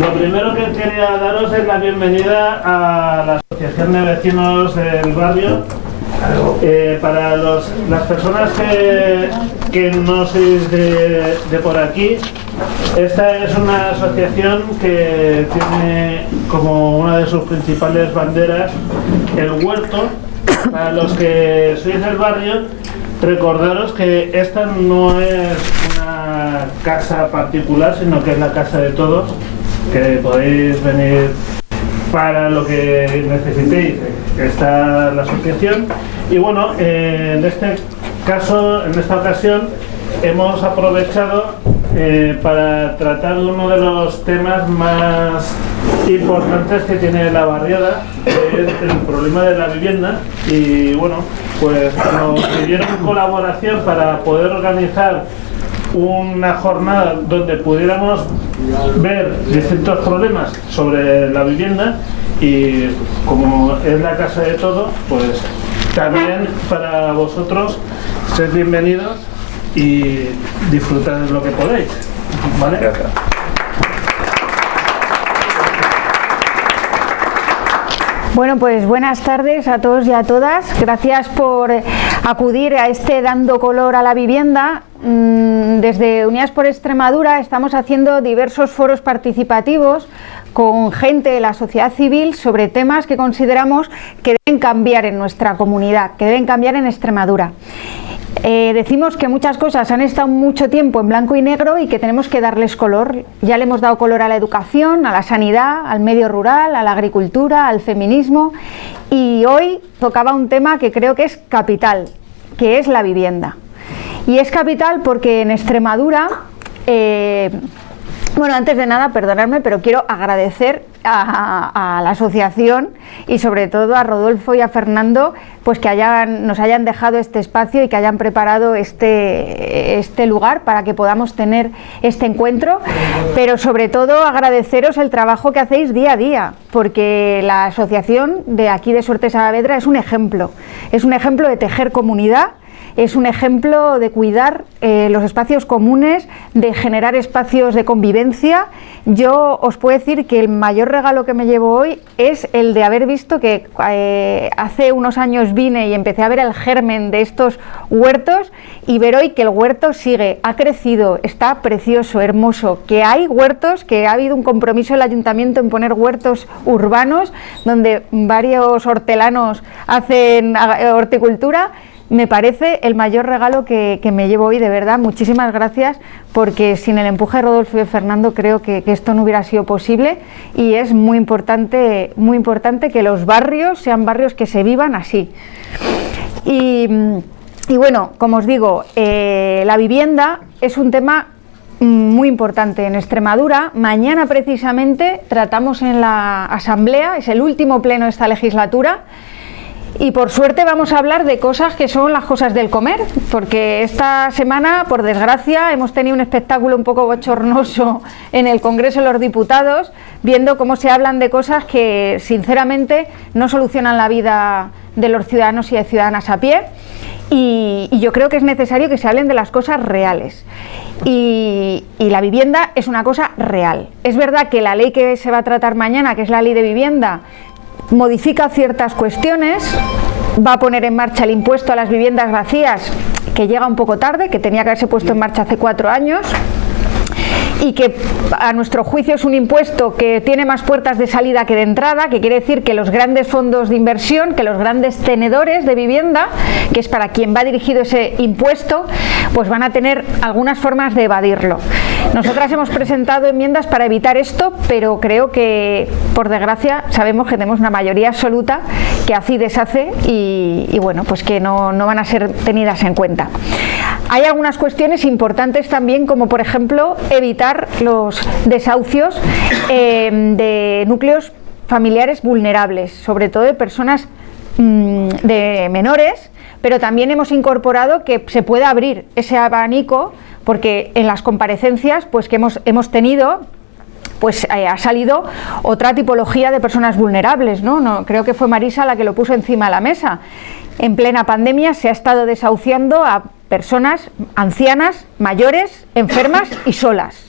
Lo primero que quería daros es la bienvenida a la Asociación de Vecinos del Barrio. Para las personas que no sois de por aquí, esta es una asociación que tiene como una de sus principales banderas el huerto. Para los que sois del barrio, recordaros que esta no es una casa particular, sino que es la casa de todos, que podéis venir para lo que necesitéis. Está la asociación y bueno, en este caso, en esta ocasión, hemos aprovechado para tratar uno de los temas más importantes que tiene la barriada, que es el problema de la vivienda. Y bueno, pues nos pidieron colaboración para poder organizar una jornada donde pudiéramos ver distintos problemas sobre la vivienda, y como es la casa de todo, pues también para vosotros sed bienvenidos y disfrutad de lo que podéis, ¿vale? Gracias. Bueno, pues buenas tardes a todos y a todas. Gracias por acudir a este Dando Color a la Vivienda. Desde Unidas por Extremadura estamos haciendo diversos foros participativos con gente de la sociedad civil sobre temas que consideramos que deben cambiar en nuestra comunidad, que deben cambiar en Extremadura. Decimos que muchas cosas han estado mucho tiempo en blanco y negro y que tenemos que darles color. Ya le hemos dado color a la educación, a la sanidad, al medio rural, a la agricultura, al feminismo, y hoy tocaba un tema que creo que es capital, que es la vivienda. Y es capital porque en Extremadura, bueno, antes de nada, perdonadme, pero quiero agradecer a la asociación y sobre todo a Rodolfo y a Fernando, pues que nos hayan dejado este espacio y que hayan preparado este lugar para que podamos tener este encuentro, pero sobre todo agradeceros el trabajo que hacéis día a día, porque la asociación de aquí de Suerte Saavedra es un ejemplo de tejer comunidad. Es un ejemplo de cuidar los espacios comunes, de generar espacios de convivencia. Yo os puedo decir que el mayor regalo que me llevo hoy es el de haber visto que hace unos años vine y empecé a ver el germen de estos huertos, y ver hoy que el huerto sigue, ha crecido, está precioso, hermoso, que hay huertos, que ha habido un compromiso del ayuntamiento en poner huertos urbanos donde varios hortelanos hacen horticultura. Me parece el mayor regalo que me llevo hoy, de verdad. Muchísimas gracias, porque sin el empuje de Rodolfo y de Fernando creo que esto no hubiera sido posible, y es muy importante que los barrios sean barrios que se vivan así. Y bueno, como os digo, la vivienda es un tema muy importante en Extremadura. Mañana precisamente tratamos en la Asamblea, es el último pleno de esta legislatura. Y por suerte vamos a hablar de cosas que son las cosas del comer, porque esta semana, por desgracia, hemos tenido un espectáculo un poco bochornoso en el Congreso de los Diputados, viendo cómo se hablan de cosas que sinceramente no solucionan la vida de los ciudadanos y de ciudadanas a pie, y yo creo que es necesario que se hablen de las cosas reales. Y la vivienda es una cosa real. Es verdad que la ley que se va a tratar mañana, que es la ley de vivienda, modifica ciertas cuestiones, va a poner en marcha el impuesto a las viviendas vacías, que llega un poco tarde, que tenía que haberse puesto en marcha hace 4 años, y que a nuestro juicio es un impuesto que tiene más puertas de salida que de entrada, que quiere decir que los grandes fondos de inversión, que los grandes tenedores de vivienda, que es para quien va dirigido ese impuesto, pues van a tener algunas formas de evadirlo. Nosotras hemos presentado enmiendas para evitar esto, pero creo que, por desgracia, sabemos que tenemos una mayoría absoluta que hace y deshace, y bueno, pues que no van a ser tenidas en cuenta. Hay algunas cuestiones importantes también, como por ejemplo evitar los desahucios de núcleos familiares vulnerables, sobre todo de personas de menores, pero también hemos incorporado que se pueda abrir ese abanico, porque en las comparecencias pues que hemos tenido, pues ha salido otra tipología de personas vulnerables, ¿no? Creo que fue Marisa la que lo puso encima de la mesa. En plena pandemia se ha estado desahuciando a personas ancianas, mayores, enfermas y solas.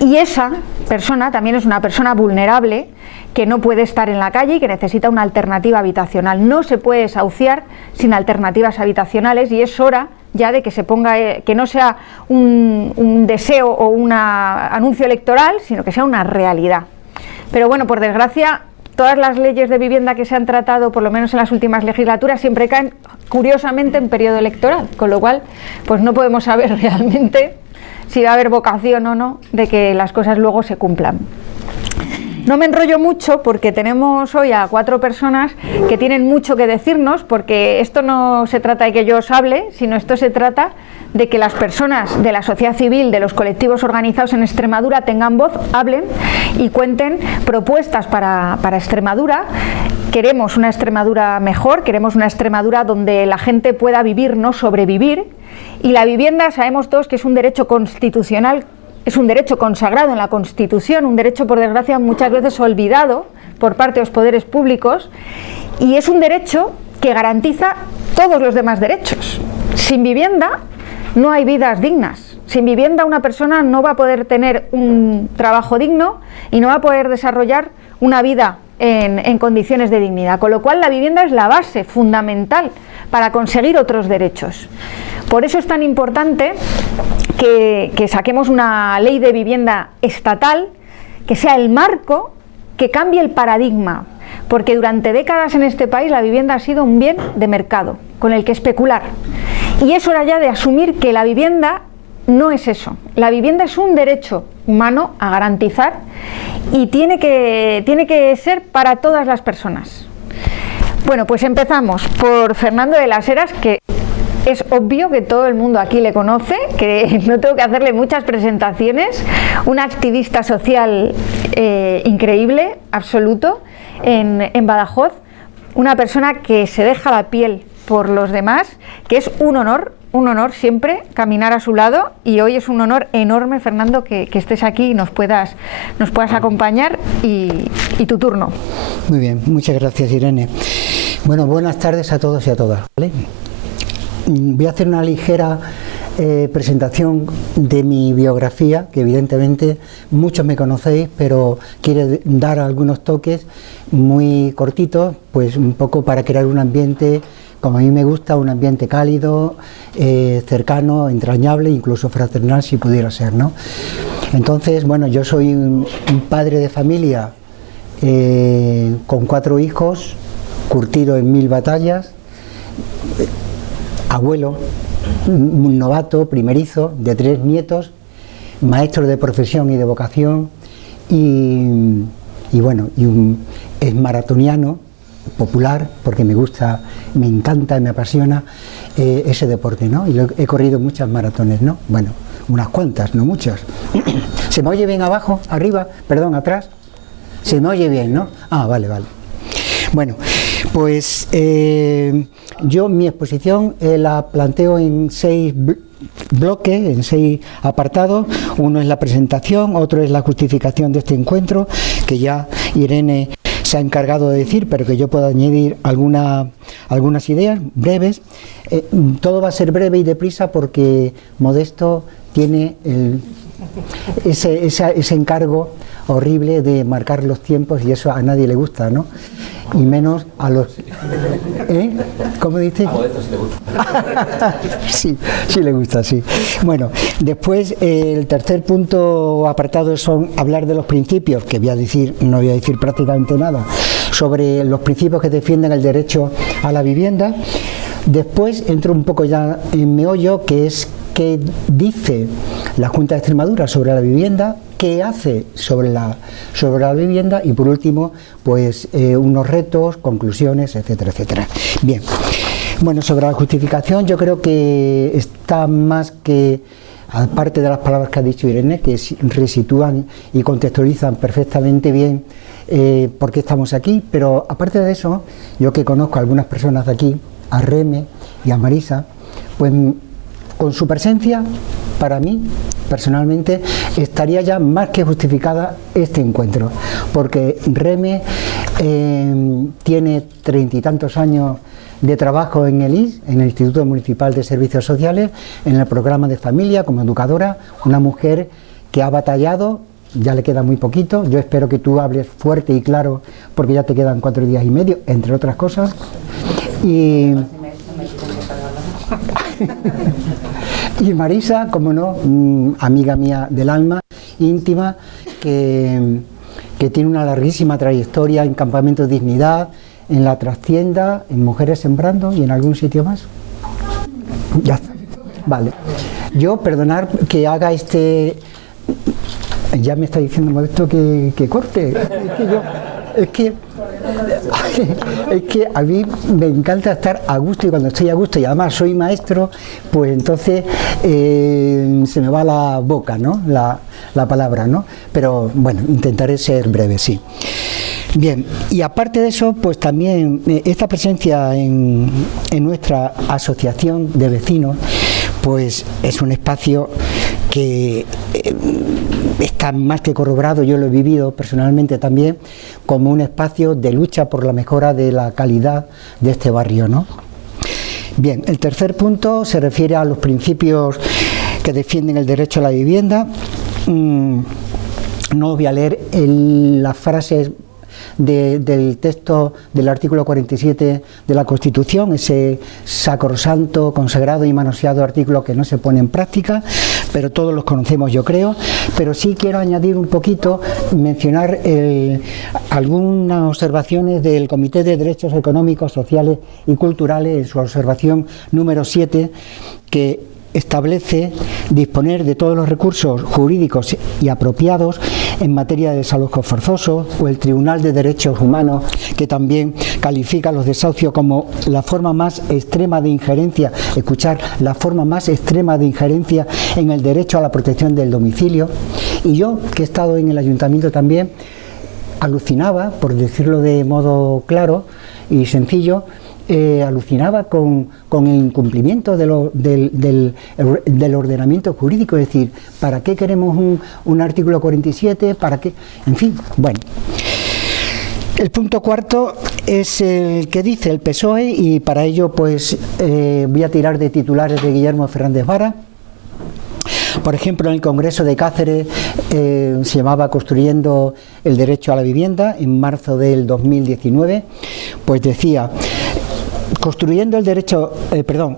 Y esa persona también es una persona vulnerable que no puede estar en la calle y que necesita una alternativa habitacional. No se puede desahuciar sin alternativas habitacionales y es hora ya de que se ponga, que no sea un deseo o un anuncio electoral, sino que sea una realidad. Pero bueno, por desgracia, todas las leyes de vivienda que se han tratado, por lo menos en las últimas legislaturas, siempre caen curiosamente en periodo electoral, con lo cual pues no podemos saber realmente si va a haber vocación o no de que las cosas luego se cumplan. No me enrollo mucho porque tenemos hoy a 4 personas que tienen mucho que decirnos, porque esto no se trata de que yo os hable, sino esto se trata de que las personas de la sociedad civil, de los colectivos organizados en Extremadura tengan voz, hablen y cuenten propuestas para Extremadura. Queremos una Extremadura mejor, queremos una Extremadura donde la gente pueda vivir, no sobrevivir, y la vivienda sabemos todos que es un derecho constitucional. Es un derecho consagrado en la Constitución, un derecho, por desgracia, muchas veces olvidado por parte de los poderes públicos, y es un derecho que garantiza todos los demás derechos. Sin vivienda no hay vidas dignas. Sin vivienda una persona no va a poder tener un trabajo digno y no va a poder desarrollar una vida en condiciones de dignidad. Con lo cual la vivienda es la base fundamental para conseguir otros derechos. Por eso es tan importante que saquemos una ley de vivienda estatal, que sea el marco, que cambie el paradigma, porque durante décadas en este país la vivienda ha sido un bien de mercado, con el que especular. Y es hora ya de asumir que la vivienda no es eso. La vivienda es un derecho humano a garantizar y tiene que ser para todas las personas. Bueno, pues empezamos por Fernando de las Heras, que es obvio que todo el mundo aquí le conoce, que no tengo que hacerle muchas presentaciones, un activista social increíble, absoluto, en Badajoz, una persona que se deja la piel por los demás, que es un honor siempre caminar a su lado, y hoy es un honor enorme, Fernando, que estés aquí y nos puedas acompañar, y tu turno. Muy bien, muchas gracias, Irene. Bueno, buenas tardes a todos y a todas, ¿vale? Voy a hacer una ligera presentación de mi biografía, que evidentemente muchos me conocéis, pero quiero dar algunos toques muy cortitos, pues un poco para crear un ambiente, como a mí me gusta, un ambiente cálido, cercano, entrañable, incluso fraternal si pudiera ser, ¿no? Entonces, bueno, yo soy un padre de familia con 4 hijos, curtido en 1000 batallas, abuelo, un novato, primerizo, de 3 nietos, maestro de profesión y de vocación, y es maratoniano, popular, porque me gusta, me encanta y me apasiona ese deporte, ¿no? Y he corrido muchas maratones, ¿no? Bueno, unas cuantas, no muchas. ¿Se me oye bien abajo, arriba, perdón, atrás? ¿Se me oye bien, no? Ah, vale. Bueno, pues yo mi exposición la planteo en 6 bloques, en 6 apartados. Uno es la presentación, otro es la justificación de este encuentro, que ya Irene se ha encargado de decir, pero que yo puedo añadir algunas ideas breves. Todo va a ser breve y deprisa porque Modesto tiene ese encargo horrible de marcar los tiempos, y eso a nadie le gusta, ¿no? Y menos a los... ¿Cómo dice? A Modesto sí le gusta. sí le gusta, sí. Bueno, después el tercer punto apartado son hablar de los principios, que no voy a decir prácticamente nada, sobre los principios que defienden el derecho a la vivienda. Después entro un poco ya en meollo, que es qué dice la Junta de Extremadura sobre la vivienda, qué hace sobre la vivienda, y por último, pues unos retos, conclusiones, etcétera, etcétera. Bien, bueno, sobre la justificación yo creo que está más que, aparte de las palabras que ha dicho Irene, que resitúan y contextualizan perfectamente bien por qué estamos aquí, pero aparte de eso, yo que conozco a algunas personas de aquí, a Reme y a Marisa, pues con su presencia, para mí, personalmente, estaría ya más que justificada este encuentro, porque Reme tiene 30 y tantos años de trabajo en el IS, en el Instituto Municipal de Servicios Sociales, en el programa de familia como educadora, una mujer que ha batallado ya le queda muy poquito. Yo espero que tú hables fuerte y claro, porque ya te quedan 4 días y medio, entre otras cosas. Y y Marisa, como no, amiga mía del alma, íntima, que tiene una larguísima trayectoria en Campamento Dignidad, en La Trastienda, en Mujeres Sembrando y en algún sitio más. Ya está. Vale. Yo, perdonar que haga este... Ya me está diciendo Modesto que corte. Es que a mí me encanta estar a gusto, y cuando estoy a gusto y además soy maestro, pues entonces se me va la boca, ¿no? La palabra, ¿no? Pero bueno, intentaré ser breve, sí. Bien, y aparte de eso, pues también esta presencia en nuestra asociación de vecinos, pues es un espacio que está más que corroborado, yo lo he vivido personalmente también, como un espacio de lucha por la mejora de la calidad de este barrio, ¿no? Bien, el tercer punto se refiere a los principios que defienden el derecho a la vivienda. No os voy a leer las frases del texto del artículo 47 de la Constitución, ese sacrosanto, consagrado y manoseado artículo que no se pone en práctica, pero todos los conocemos, yo creo. Pero sí quiero añadir un poquito, mencionar algunas observaciones del Comité de Derechos Económicos, Sociales y Culturales en su observación número 7, que establece disponer de todos los recursos jurídicos y apropiados en materia de desalojo forzoso, o el Tribunal de Derechos Humanos, que también califica los desahucios como la forma más extrema de injerencia, escuchar, la forma más extrema de injerencia en el derecho a la protección del domicilio. Y yo, que he estado en el ayuntamiento también, alucinaba, por decirlo de modo claro y sencillo, alucinaba con el incumplimiento del ordenamiento jurídico. Es decir, ¿para qué queremos un artículo 47? ¿Para qué? En fin, bueno. El punto cuarto es el que dice el PSOE, y para ello pues voy a tirar de titulares de Guillermo Fernández Vara. Por ejemplo, en el Congreso de Cáceres se llamaba Construyendo el Derecho a la Vivienda, en marzo del 2019, pues decía... Construyendo el derecho,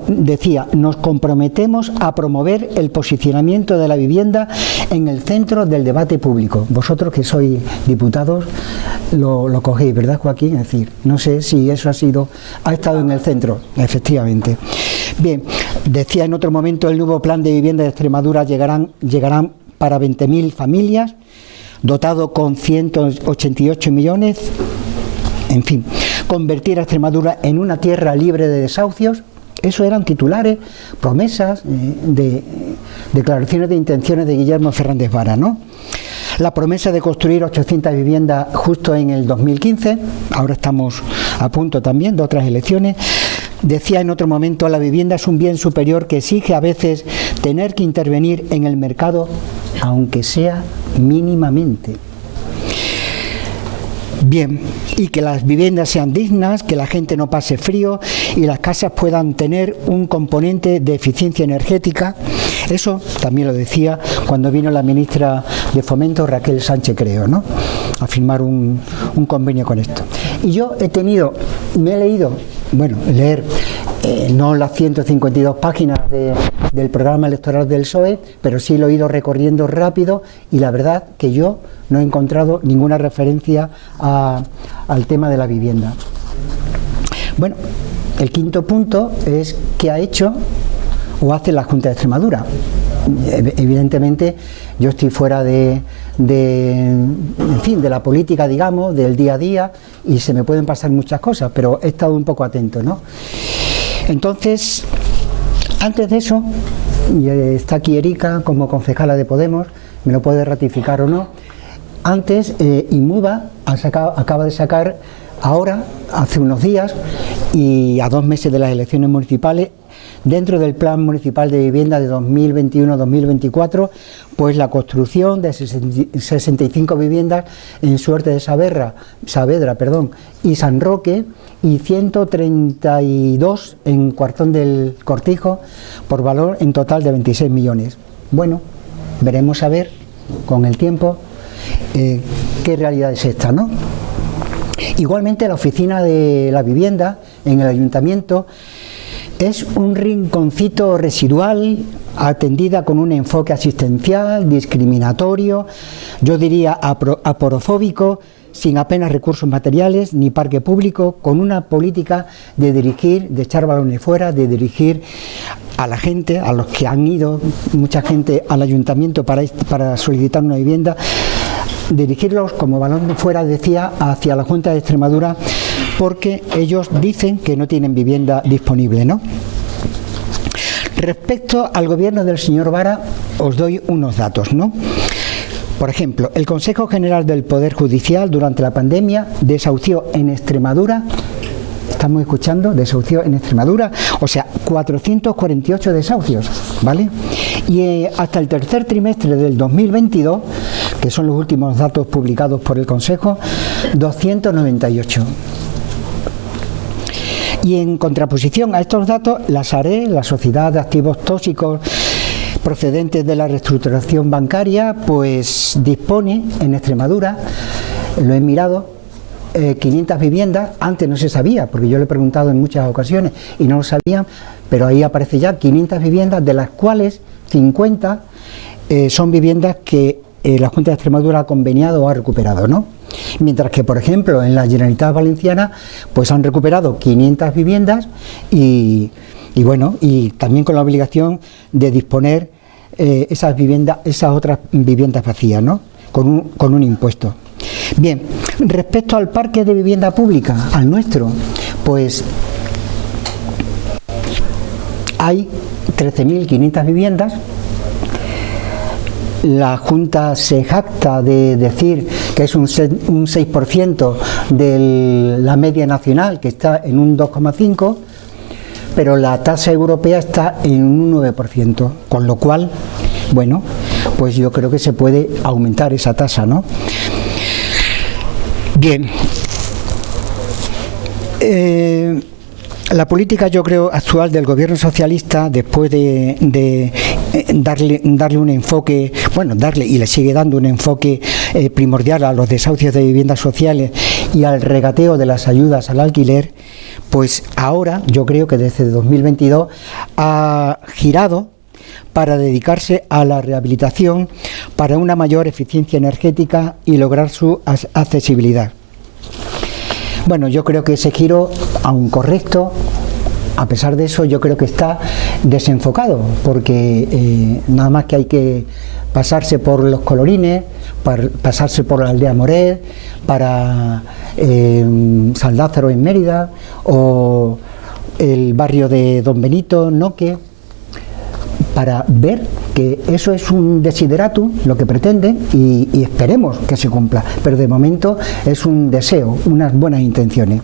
decía, nos comprometemos a promover el posicionamiento de la vivienda en el centro del debate público. Vosotros que sois diputados lo cogéis, ¿verdad, Joaquín? Es decir, no sé si eso ha estado en el centro, efectivamente. Bien, decía en otro momento, el nuevo plan de vivienda de Extremadura llegarán para 20.000 familias, dotado con 188 millones. En fin, convertir a Extremadura en una tierra libre de desahucios. Eso eran titulares, promesas, declaraciones de intenciones de Guillermo Fernández Vara, ¿no? La promesa de construir 800 viviendas justo en el 2015, ahora estamos a punto también de otras elecciones. Decía en otro momento, la vivienda es un bien superior que exige a veces tener que intervenir en el mercado, aunque sea mínimamente. Bien, y que las viviendas sean dignas, que la gente no pase frío y las casas puedan tener un componente de eficiencia energética. Eso también lo decía cuando vino la ministra de Fomento, Raquel Sánchez, creo, ¿no?, a firmar un convenio con esto. Y yo me he leído, leer, no las 152 páginas del programa electoral del PSOE, pero sí lo he ido recorriendo rápido, y la verdad que yo no he encontrado ninguna referencia al tema de la vivienda. Bueno, el quinto punto es qué ha hecho o hace la Junta de Extremadura. Evidentemente yo estoy fuera de la política, digamos, del día a día, y se me pueden pasar muchas cosas, pero he estado un poco atento, ¿no? Entonces, antes de eso, y está aquí Erika como concejala de Podemos, me lo puede ratificar o no. Antes, Inmuda acaba de sacar ahora, hace unos días, y a 2 meses de las elecciones municipales, dentro del Plan Municipal de Vivienda de 2021-2024, pues la construcción de 65 viviendas en Suerte de Saavedra, y San Roque, y 132 en Cuartón del Cortijo, por valor en total de 26 millones. Bueno, veremos a ver con el tiempo qué realidad es esta, ¿no? Igualmente, la oficina de la vivienda en el ayuntamiento es un rinconcito residual, atendida con un enfoque asistencial, discriminatorio, yo diría aporofóbico, sin apenas recursos materiales ni parque público, con una política de dirigir, de echar balones fuera, de dirigir a la gente, a los que han ido, mucha gente al ayuntamiento para solicitar una vivienda, dirigirlos como balón fuera, decía, hacia la Junta de Extremadura, porque ellos dicen que no tienen vivienda disponible, ¿no? Respecto al gobierno del señor Vara, os doy unos datos, ¿no? Por ejemplo, el Consejo General del Poder Judicial durante la pandemia desahució en Extremadura, estamos escuchando, desahució en Extremadura, o sea, 448 desahucios, ¿vale? Y hasta el tercer trimestre del 2022, que son los últimos datos publicados por el Consejo, 298. Y en contraposición a estos datos, la SARE, la Sociedad de Activos Tóxicos procedentes de la reestructuración bancaria, pues dispone en Extremadura, lo he mirado, 500 viviendas. Antes no se sabía, porque yo le he preguntado en muchas ocasiones y no lo sabían, pero ahí aparece ya 500 viviendas, de las cuales 50 son viviendas que la Junta de Extremadura ha conveniado o ha recuperado, ¿no? Mientras que, por ejemplo, en la Generalitat Valenciana pues han recuperado 500 viviendas y bueno, y también con la obligación de disponer esas viviendas, esas otras viviendas vacías, ¿no? Con un impuesto. Bien, respecto al parque de vivienda pública, al nuestro, pues hay 13.500 viviendas. La Junta se jacta de decir que es un 6% de la media nacional, que está en un 2,5%, pero la tasa europea está en un 9%, con lo cual, bueno, pues yo creo que se puede aumentar esa tasa, ¿no? Bien. La política, yo creo, actual del gobierno socialista, después de darle un enfoque, bueno, darle y le sigue dando un enfoque primordial a los desahucios de viviendas sociales y al regateo de las ayudas al alquiler, pues ahora yo creo que desde 2022 ha girado para dedicarse a la rehabilitación para una mayor eficiencia energética y lograr su accesibilidad. Bueno, yo creo que ese giro, aun correcto, a pesar de eso, yo creo que está desenfocado, porque nada más que hay que pasarse por los Colorines, pasarse por la aldea Moret, para San Lázaro en Mérida, o el barrio de Don Benito, Noque, para ver que eso es un desideratum, lo que pretenden, y esperemos que se cumpla, pero de momento es un deseo, unas buenas intenciones.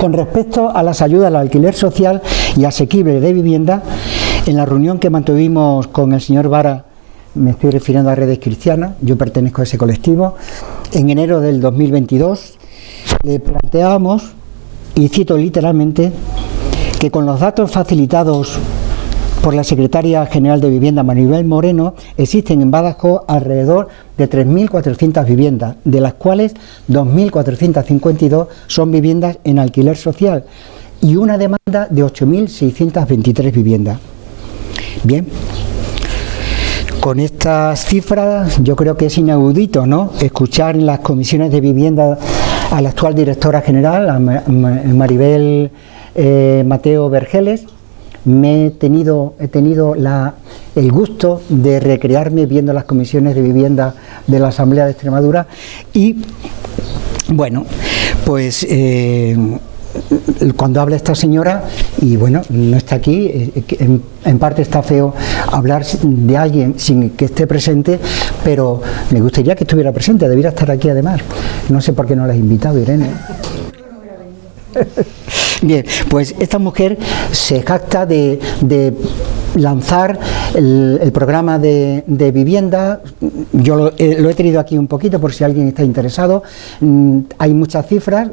Con respecto a las ayudas al alquiler social y asequible de vivienda, en la reunión que mantuvimos con el señor Vara, me estoy refiriendo a Redes Cristianas, yo pertenezco a ese colectivo, en enero del 2022, le planteábamos, y cito literalmente, que con los datos facilitados por la Secretaria General de Vivienda, Maribel Moreno, existen en Badajoz alrededor de 3.400 viviendas, de las cuales 2.452 son viviendas en alquiler social y una demanda de 8.623 viviendas. Bien, con estas cifras yo creo que es inaudito, ¿no?, escuchar en las comisiones de vivienda a la actual directora general, a Maribel Mateo Vergeles. He tenido el gusto de recrearme viendo las comisiones de vivienda de la Asamblea de Extremadura y, bueno, pues cuando habla esta señora, y bueno, no está aquí, en parte está feo hablar de alguien sin que esté presente, pero me gustaría que estuviera presente, debiera estar aquí además. No sé por qué no la has invitado, Irene. Bien, pues esta mujer se jacta de lanzar el programa de vivienda. Yo lo he tenido aquí un poquito por si alguien está interesado. Hay muchas cifras,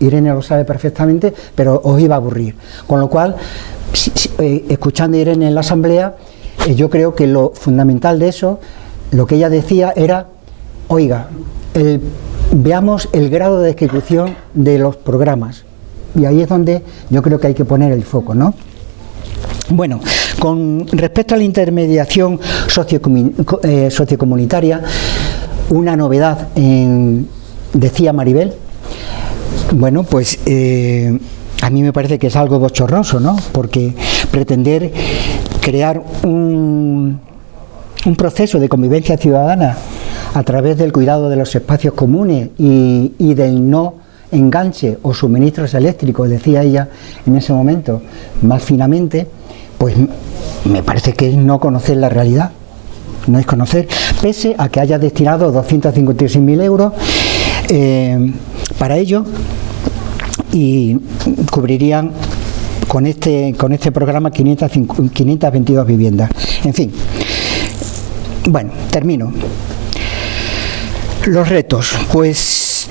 Irene lo sabe perfectamente, pero os iba a aburrir. Con lo cual, escuchando a Irene en la asamblea, yo creo que lo fundamental de eso, lo que ella decía era oiga, veamos el grado de ejecución de los programas. Y ahí es donde yo creo que hay que poner el foco, ¿no? Bueno, con respecto a la intermediación sociocomunitaria, una novedad, decía Maribel, bueno, pues a mí me parece que es algo bochornoso, ¿no? Porque pretender crear un proceso de convivencia ciudadana a través del cuidado de los espacios comunes y del no enganche o suministros eléctricos, decía ella en ese momento, más finamente, pues me parece que es no conocer la realidad, no es conocer, pese a que haya destinado 256.000 euros para ello, y cubrirían con este programa 522 viviendas. En fin, bueno, termino. Los retos, pues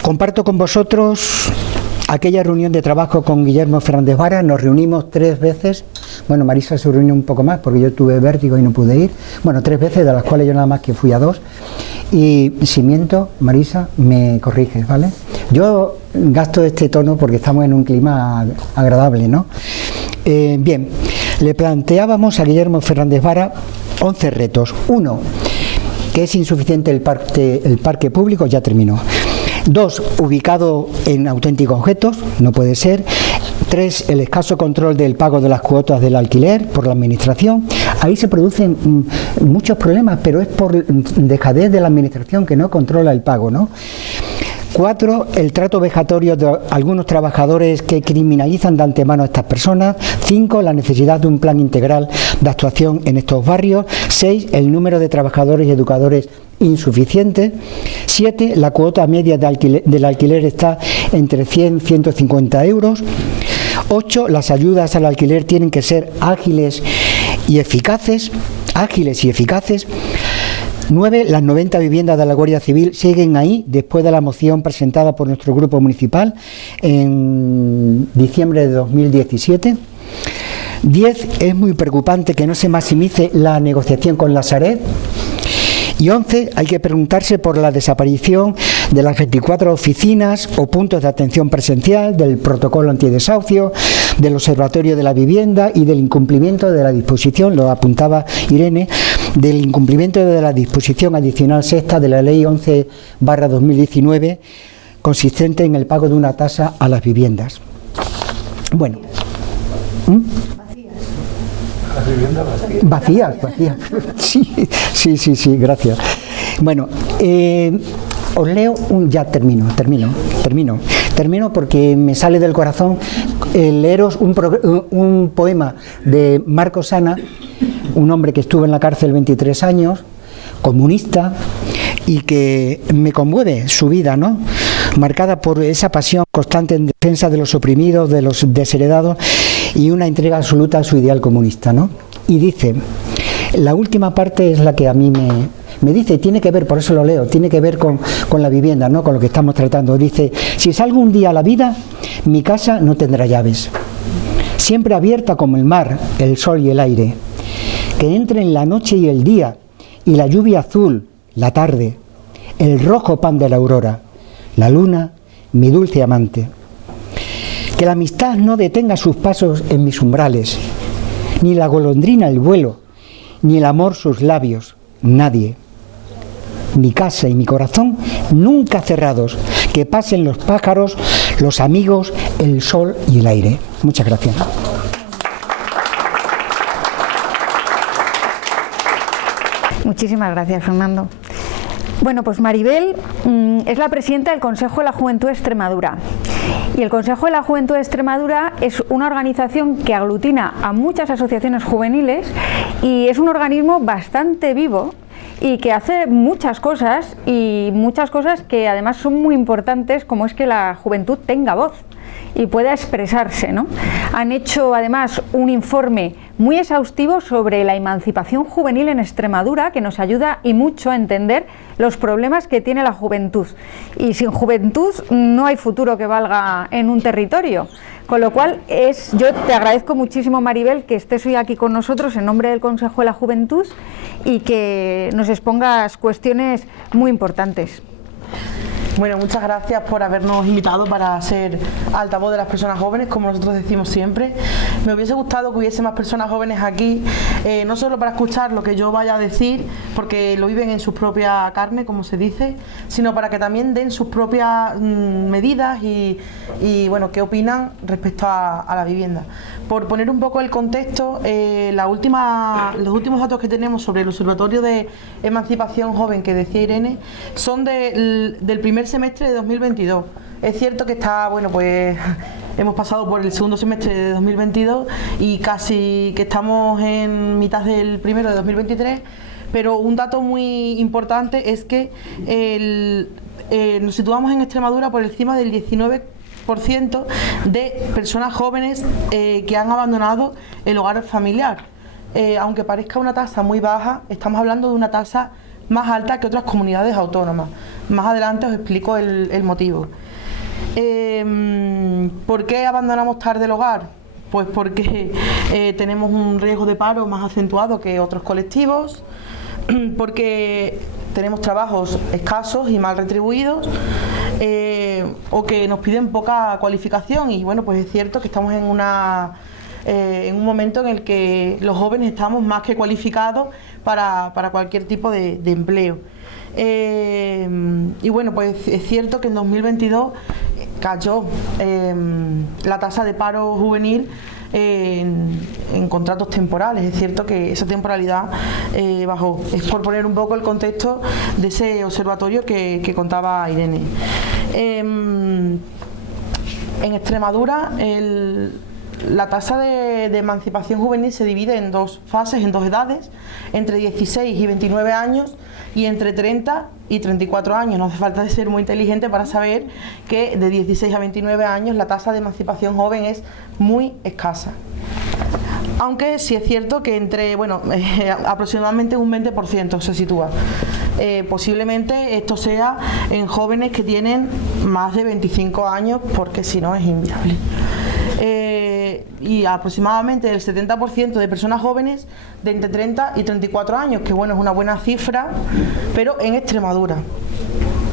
comparto con vosotros aquella reunión de trabajo con Guillermo Fernández Vara. Nos reunimos 3 veces, bueno, Marisa se reunió un poco más porque yo tuve vértigo y no pude ir, bueno, 3 veces, de las cuales yo nada más que fui a 2, y si miento, Marisa, me corriges, ¿vale? Yo gasto este tono porque estamos en un clima agradable, ¿no? Bien, le planteábamos a Guillermo Fernández Vara 11 retos. 1, que es insuficiente el parque público, ya terminó. 2, ubicado en auténticos objetos, no puede ser. 3, el escaso control del pago de las cuotas del alquiler por la administración. Ahí se producen muchos problemas, pero es por dejadez de la administración que no controla el pago, ¿no? 4, el trato vejatorio de algunos trabajadores que criminalizan de antemano a estas personas. 5, la necesidad de un plan integral de actuación en estos barrios. 6, el número de trabajadores y educadores insuficiente. 7, la cuota media del alquiler está entre 100 y 150 euros. 8, las ayudas al alquiler tienen que ser ágiles y eficaces. 9, las 90 viviendas de la Guardia Civil siguen ahí después de la moción presentada por nuestro grupo municipal en diciembre de 2017. 10, es muy preocupante que no se maximice la negociación con la Sareb. Y 11, hay que preguntarse por la desaparición de las 24 oficinas o puntos de atención presencial, del protocolo antidesahucio, del observatorio de la vivienda y del incumplimiento de la disposición, lo apuntaba Irene, del incumplimiento de la disposición adicional sexta de la Ley 11/2019, consistente en el pago de una tasa a las viviendas. Bueno. Vacías. Sí, gracias. Bueno, os leo ya termino porque me sale del corazón leeros un poema de Marco Sana, un hombre que estuvo en la cárcel 23 años, comunista, y que me conmueve su vida, ¿no? Marcada por esa pasión constante en defensa de los oprimidos, de los desheredados, y una entrega absoluta a su ideal comunista, ¿no? Y dice, la última parte es la que a mí me dice, tiene que ver, por eso lo leo, tiene que ver con la vivienda, ¿no? Con lo que estamos tratando. Dice, si salgo un día a la vida, mi casa no tendrá llaves, siempre abierta como el mar, el sol y el aire, que entren la noche y el día, y la lluvia azul, la tarde, el rojo pan de la aurora, la luna, mi dulce amante. Que la amistad no detenga sus pasos en mis umbrales, ni la golondrina el vuelo, ni el amor sus labios, nadie. Mi casa y mi corazón nunca cerrados, que pasen los pájaros, los amigos, el sol y el aire. Muchas gracias. Muchísimas gracias, Fernando. Bueno, pues Maribel es la presidenta del Consejo de la Juventud de Extremadura. Y el Consejo de la Juventud de Extremadura es una organización que aglutina a muchas asociaciones juveniles y es un organismo bastante vivo y que hace muchas cosas, y muchas cosas que además son muy importantes, como es que la juventud tenga voz. y pueda expresarse, ¿no? Han hecho además un informe muy exhaustivo sobre la emancipación juvenil en Extremadura, que nos ayuda y mucho a entender los problemas que tiene la juventud. Y sin juventud no hay futuro que valga en un territorio. Con lo cual, yo te agradezco muchísimo, Maribel, que estés hoy aquí con nosotros en nombre del Consejo de la Juventud y que nos expongas cuestiones muy importantes. Bueno, muchas gracias por habernos invitado para ser altavoz de las personas jóvenes, como nosotros decimos siempre. Me hubiese gustado que hubiese más personas jóvenes aquí, no solo para escuchar lo que yo vaya a decir, porque lo viven en su propia carne, como se dice, sino para que también den sus propias medidas y bueno, qué opinan respecto a la vivienda. Por poner un poco el contexto, los últimos datos que tenemos sobre el Observatorio de Emancipación Joven que decía Irene son del primer semestre de 2022. Es cierto que está, bueno, pues hemos pasado por el segundo semestre de 2022 y casi que estamos en mitad del primero de 2023, pero un dato muy importante es que nos situamos en Extremadura por encima del 19% de personas jóvenes que han abandonado el hogar familiar. Aunque parezca una tasa muy baja, estamos hablando de una tasa más alta que otras comunidades autónomas. Más adelante os explico el motivo. ¿Por qué abandonamos tarde el hogar? Pues porque tenemos un riesgo de paro más acentuado que otros colectivos, porque tenemos trabajos escasos y mal retribuidos, o que nos piden poca cualificación. Y bueno, pues es cierto que estamos en un momento en el que los jóvenes estamos más que cualificados para cualquier tipo de empleo. Y bueno, pues es cierto que en 2022 cayó la tasa de paro juvenil en contratos temporales. Es cierto que esa temporalidad bajó. Es por poner un poco el contexto de ese observatorio que contaba Irene. En Extremadura la tasa de emancipación juvenil se divide en dos fases, en dos edades, entre 16 y 29 años y entre 30 y 34 años. No hace falta de ser muy inteligente para saber que de 16 a 29 años la tasa de emancipación joven es muy escasa. Aunque sí es cierto que aproximadamente un 20% se sitúa. Posiblemente esto sea en jóvenes que tienen más de 25 años, porque si no es inviable. Y aproximadamente el 70% de personas jóvenes de entre 30 y 34 años, que bueno, es una buena cifra, pero en Extremadura.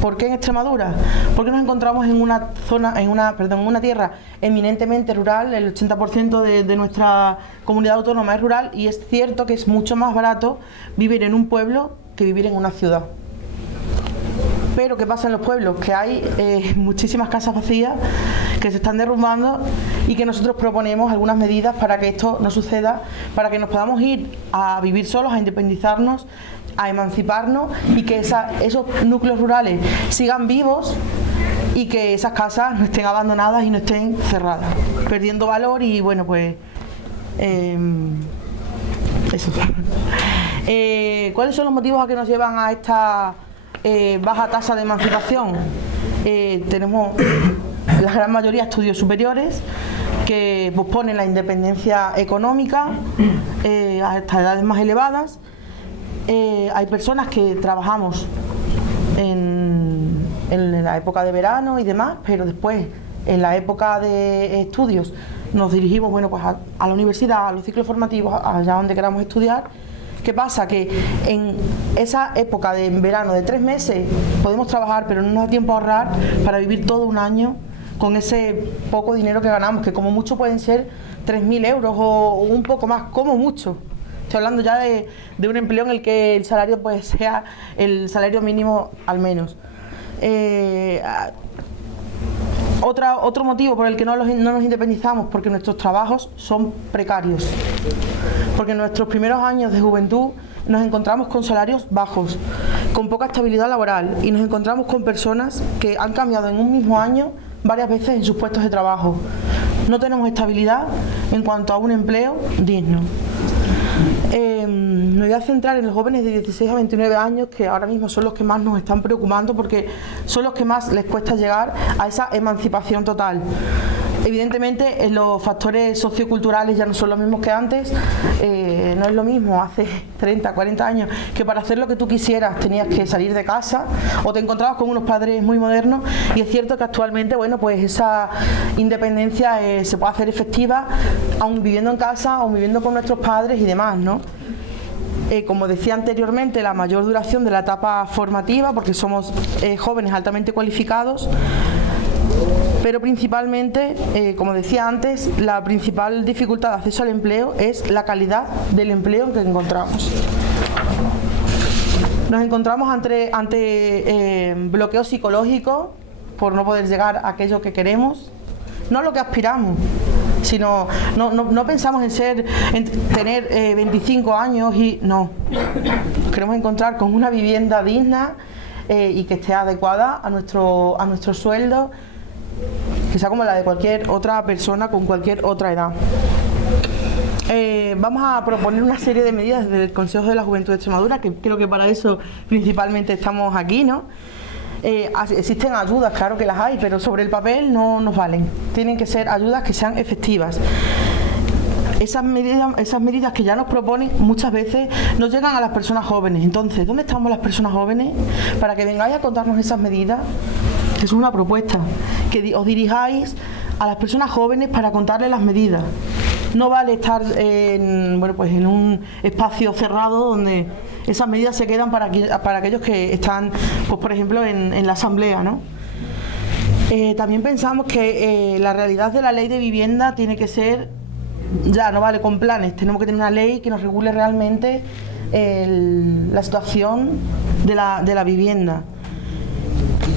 ¿Por qué en Extremadura? Porque nos encontramos en una tierra eminentemente rural. El 80% de nuestra comunidad autónoma es rural, y es cierto que es mucho más barato vivir en un pueblo que vivir en una ciudad. Pero ¿qué pasa en los pueblos? Que hay muchísimas casas vacías que se están derrumbando, y que nosotros proponemos algunas medidas para que esto no suceda, para que nos podamos ir a vivir solos, a independizarnos, a emanciparnos, y que esos núcleos rurales sigan vivos, y que esas casas no estén abandonadas y no estén cerradas, perdiendo valor. Y bueno, pues eso. ¿Cuáles son los motivos a que nos llevan a esta baja tasa de emancipación? Tenemos la gran mayoría estudios superiores que posponen la independencia económica hasta edades más elevadas. Hay personas que trabajamos en la época de verano y demás, pero después en la época de estudios nos dirigimos, bueno, pues a la universidad, a los ciclos formativos, allá donde queramos estudiar. ¿Qué pasa? Que en esa época de verano de 3 meses podemos trabajar, pero no nos da tiempo a ahorrar para vivir todo un año con ese poco dinero que ganamos, que como mucho pueden ser 3.000 euros o un poco más, como mucho. Estoy hablando ya de un empleo en el que el salario pues sea el salario mínimo al menos. Otro motivo por el que no nos independizamos, porque nuestros trabajos son precarios. Porque en nuestros primeros años de juventud nos encontramos con salarios bajos, con poca estabilidad laboral, y nos encontramos con personas que han cambiado en un mismo año varias veces en sus puestos de trabajo. No tenemos estabilidad en cuanto a un empleo digno. Me voy a centrar en los jóvenes de 16 a 29 años, que ahora mismo son los que más nos están preocupando, porque son los que más les cuesta llegar a esa emancipación total. Evidentemente los factores socioculturales ya no son los mismos que antes, no es lo mismo hace 30, 40 años que para hacer lo que tú quisieras tenías que salir de casa o te encontrabas con unos padres muy modernos, y es cierto que actualmente, bueno, pues esa independencia se puede hacer efectiva aún viviendo en casa, aún viviendo con nuestros padres y demás, ¿no? Como decía anteriormente, la mayor duración de la etapa formativa, porque somos jóvenes altamente cualificados, pero principalmente, como decía antes, la principal dificultad de acceso al empleo es la calidad del empleo que encontramos. Nos encontramos ante bloqueos psicológicos por no poder llegar a aquello que queremos, no a lo que aspiramos, sino no pensamos en tener 25 años y no. Nos queremos encontrar con una vivienda digna y que esté adecuada a nuestro sueldo, que sea como la de cualquier otra persona con cualquier otra edad. Vamos a proponer una serie de medidas desde el Consejo de la Juventud de Extremadura, que creo que para eso principalmente estamos aquí, ¿no? Existen ayudas, claro que las hay, pero sobre el papel no nos valen. Tienen que ser ayudas que sean efectivas. Esas medidas que ya nos proponen muchas veces no llegan a las personas jóvenes. Entonces, ¿dónde estamos las personas jóvenes para que vengáis a contarnos esas medidas? Es una propuesta, que os dirijáis a las personas jóvenes para contarles las medidas. No vale estar en un espacio cerrado donde esas medidas se quedan para aquellos que están, pues, por ejemplo, en la asamblea, ¿no? También pensamos que la realidad de la ley de vivienda tiene que ser, ya no vale con planes, tenemos que tener una ley que nos regule realmente la situación de la vivienda.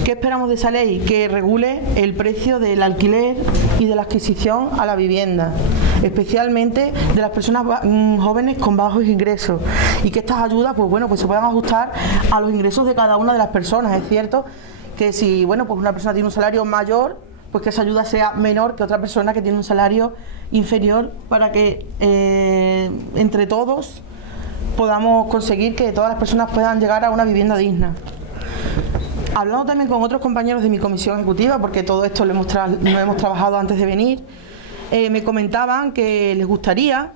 ¿Qué esperamos de esa ley? Que regule el precio del alquiler y de la adquisición a la vivienda, especialmente de las personas jóvenes con bajos ingresos, y que estas ayudas pues se puedan ajustar a los ingresos de cada una de las personas. Es cierto que si pues una persona tiene un salario mayor, pues que esa ayuda sea menor que otra persona que tiene un salario inferior, para que entre todos podamos conseguir que todas las personas puedan llegar a una vivienda digna. Hablando también con otros compañeros de mi comisión ejecutiva, porque todo esto lo hemos trabajado antes de venir, me comentaban que les gustaría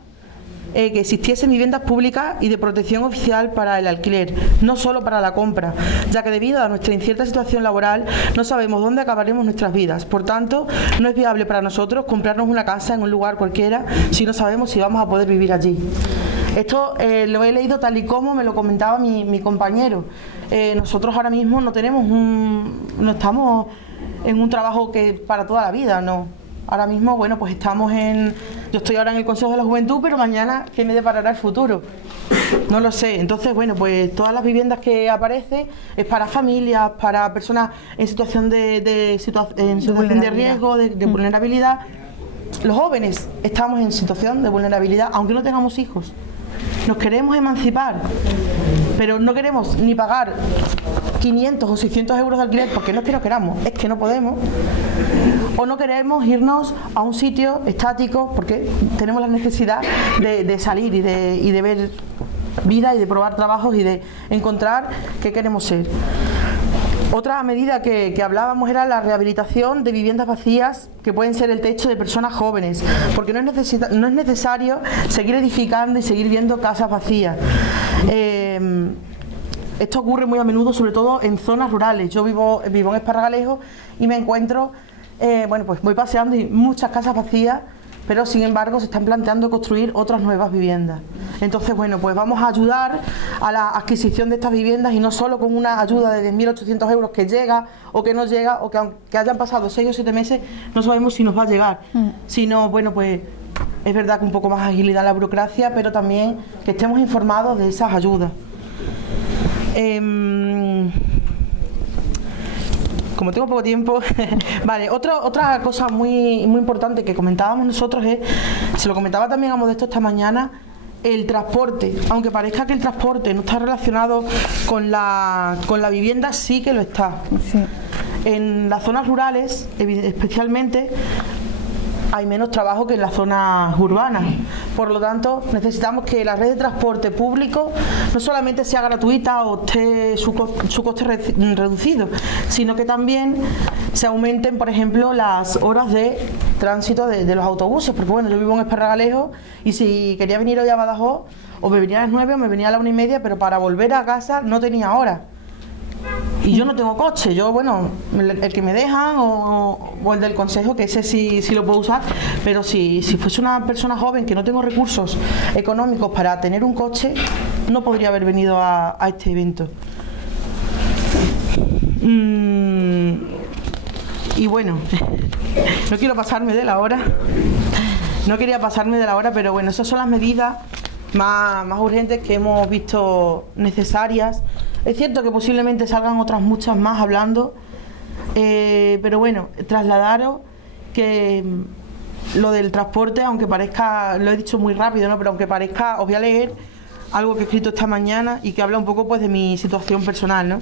que existiesen viviendas públicas y de protección oficial para el alquiler, no solo para la compra, ya que debido a nuestra incierta situación laboral no sabemos dónde acabaremos nuestras vidas. Por tanto, no es viable para nosotros comprarnos una casa en un lugar cualquiera si no sabemos si vamos a poder vivir allí. Esto lo he leído tal y como me lo comentaba mi compañero. Nosotros ahora mismo no estamos en un trabajo que para toda la vida, no. Ahora mismo, pues yo estoy ahora en el Consejo de la Juventud, pero mañana, ¿qué me deparará el futuro? No lo sé. Entonces, pues todas las viviendas que aparecen es para familias, para personas en situación de riesgo, de vulnerabilidad. Los jóvenes estamos en situación de vulnerabilidad, aunque no tengamos hijos. Nos queremos emancipar, pero no queremos ni pagar 500 o 600 euros de alquiler, porque no es que no queramos, es que no podemos. O no queremos irnos a un sitio estático porque tenemos la necesidad de salir y de ver vida y de probar trabajos y de encontrar qué queremos ser. Otra medida que hablábamos era la rehabilitación de viviendas vacías, que pueden ser el techo de personas jóvenes, porque no es necesario seguir edificando y seguir viendo casas vacías. Esto ocurre muy a menudo, sobre todo en zonas rurales. Yo vivo en Esparragalejo y me encuentro, pues voy paseando y muchas casas vacías, pero sin embargo se están planteando construir otras nuevas viviendas. Entonces, pues vamos a ayudar a la adquisición de estas viviendas, y no solo con una ayuda de 10.800 euros que llega o que no llega, o que aunque hayan pasado 6 o 7 meses no sabemos si nos va a llegar, sino, pues es verdad que un poco más agilidad en la burocracia, pero también que estemos informados de esas ayudas. Como tengo poco tiempo, vale, otra cosa muy importante que comentábamos nosotros se lo comentaba también a Modesto esta mañana, el transporte. Aunque parezca que el transporte no está relacionado con la vivienda, sí que lo está. Sí. En las zonas rurales, especialmente, hay menos trabajo que en las zonas urbanas. Por lo tanto, necesitamos que la red de transporte público no solamente sea gratuita o esté su coste reducido, sino que también se aumenten, por ejemplo, las horas de tránsito de los autobuses, porque bueno, yo vivo en Esparragalejo y si quería venir hoy a Badajoz, o me venía a las 9 o me venía a la 1:30, pero para volver a casa no tenía hora. Y yo no tengo coche, yo, bueno, el que me dejan o el del consejo, que ese sí lo puedo usar, pero si fuese una persona joven que no tengo recursos económicos para tener un coche, no podría haber venido a este evento. Y bueno, no quiero pasarme de la hora, pero bueno, esas son las medidas más urgentes que hemos visto necesarias. Es cierto que posiblemente salgan otras muchas más hablando, pero bueno, trasladaros que lo del transporte, aunque parezca, lo he dicho muy rápido, ¿no? Pero aunque parezca, os voy a leer algo que he escrito esta mañana y que habla un poco pues de mi situación personal, ¿no?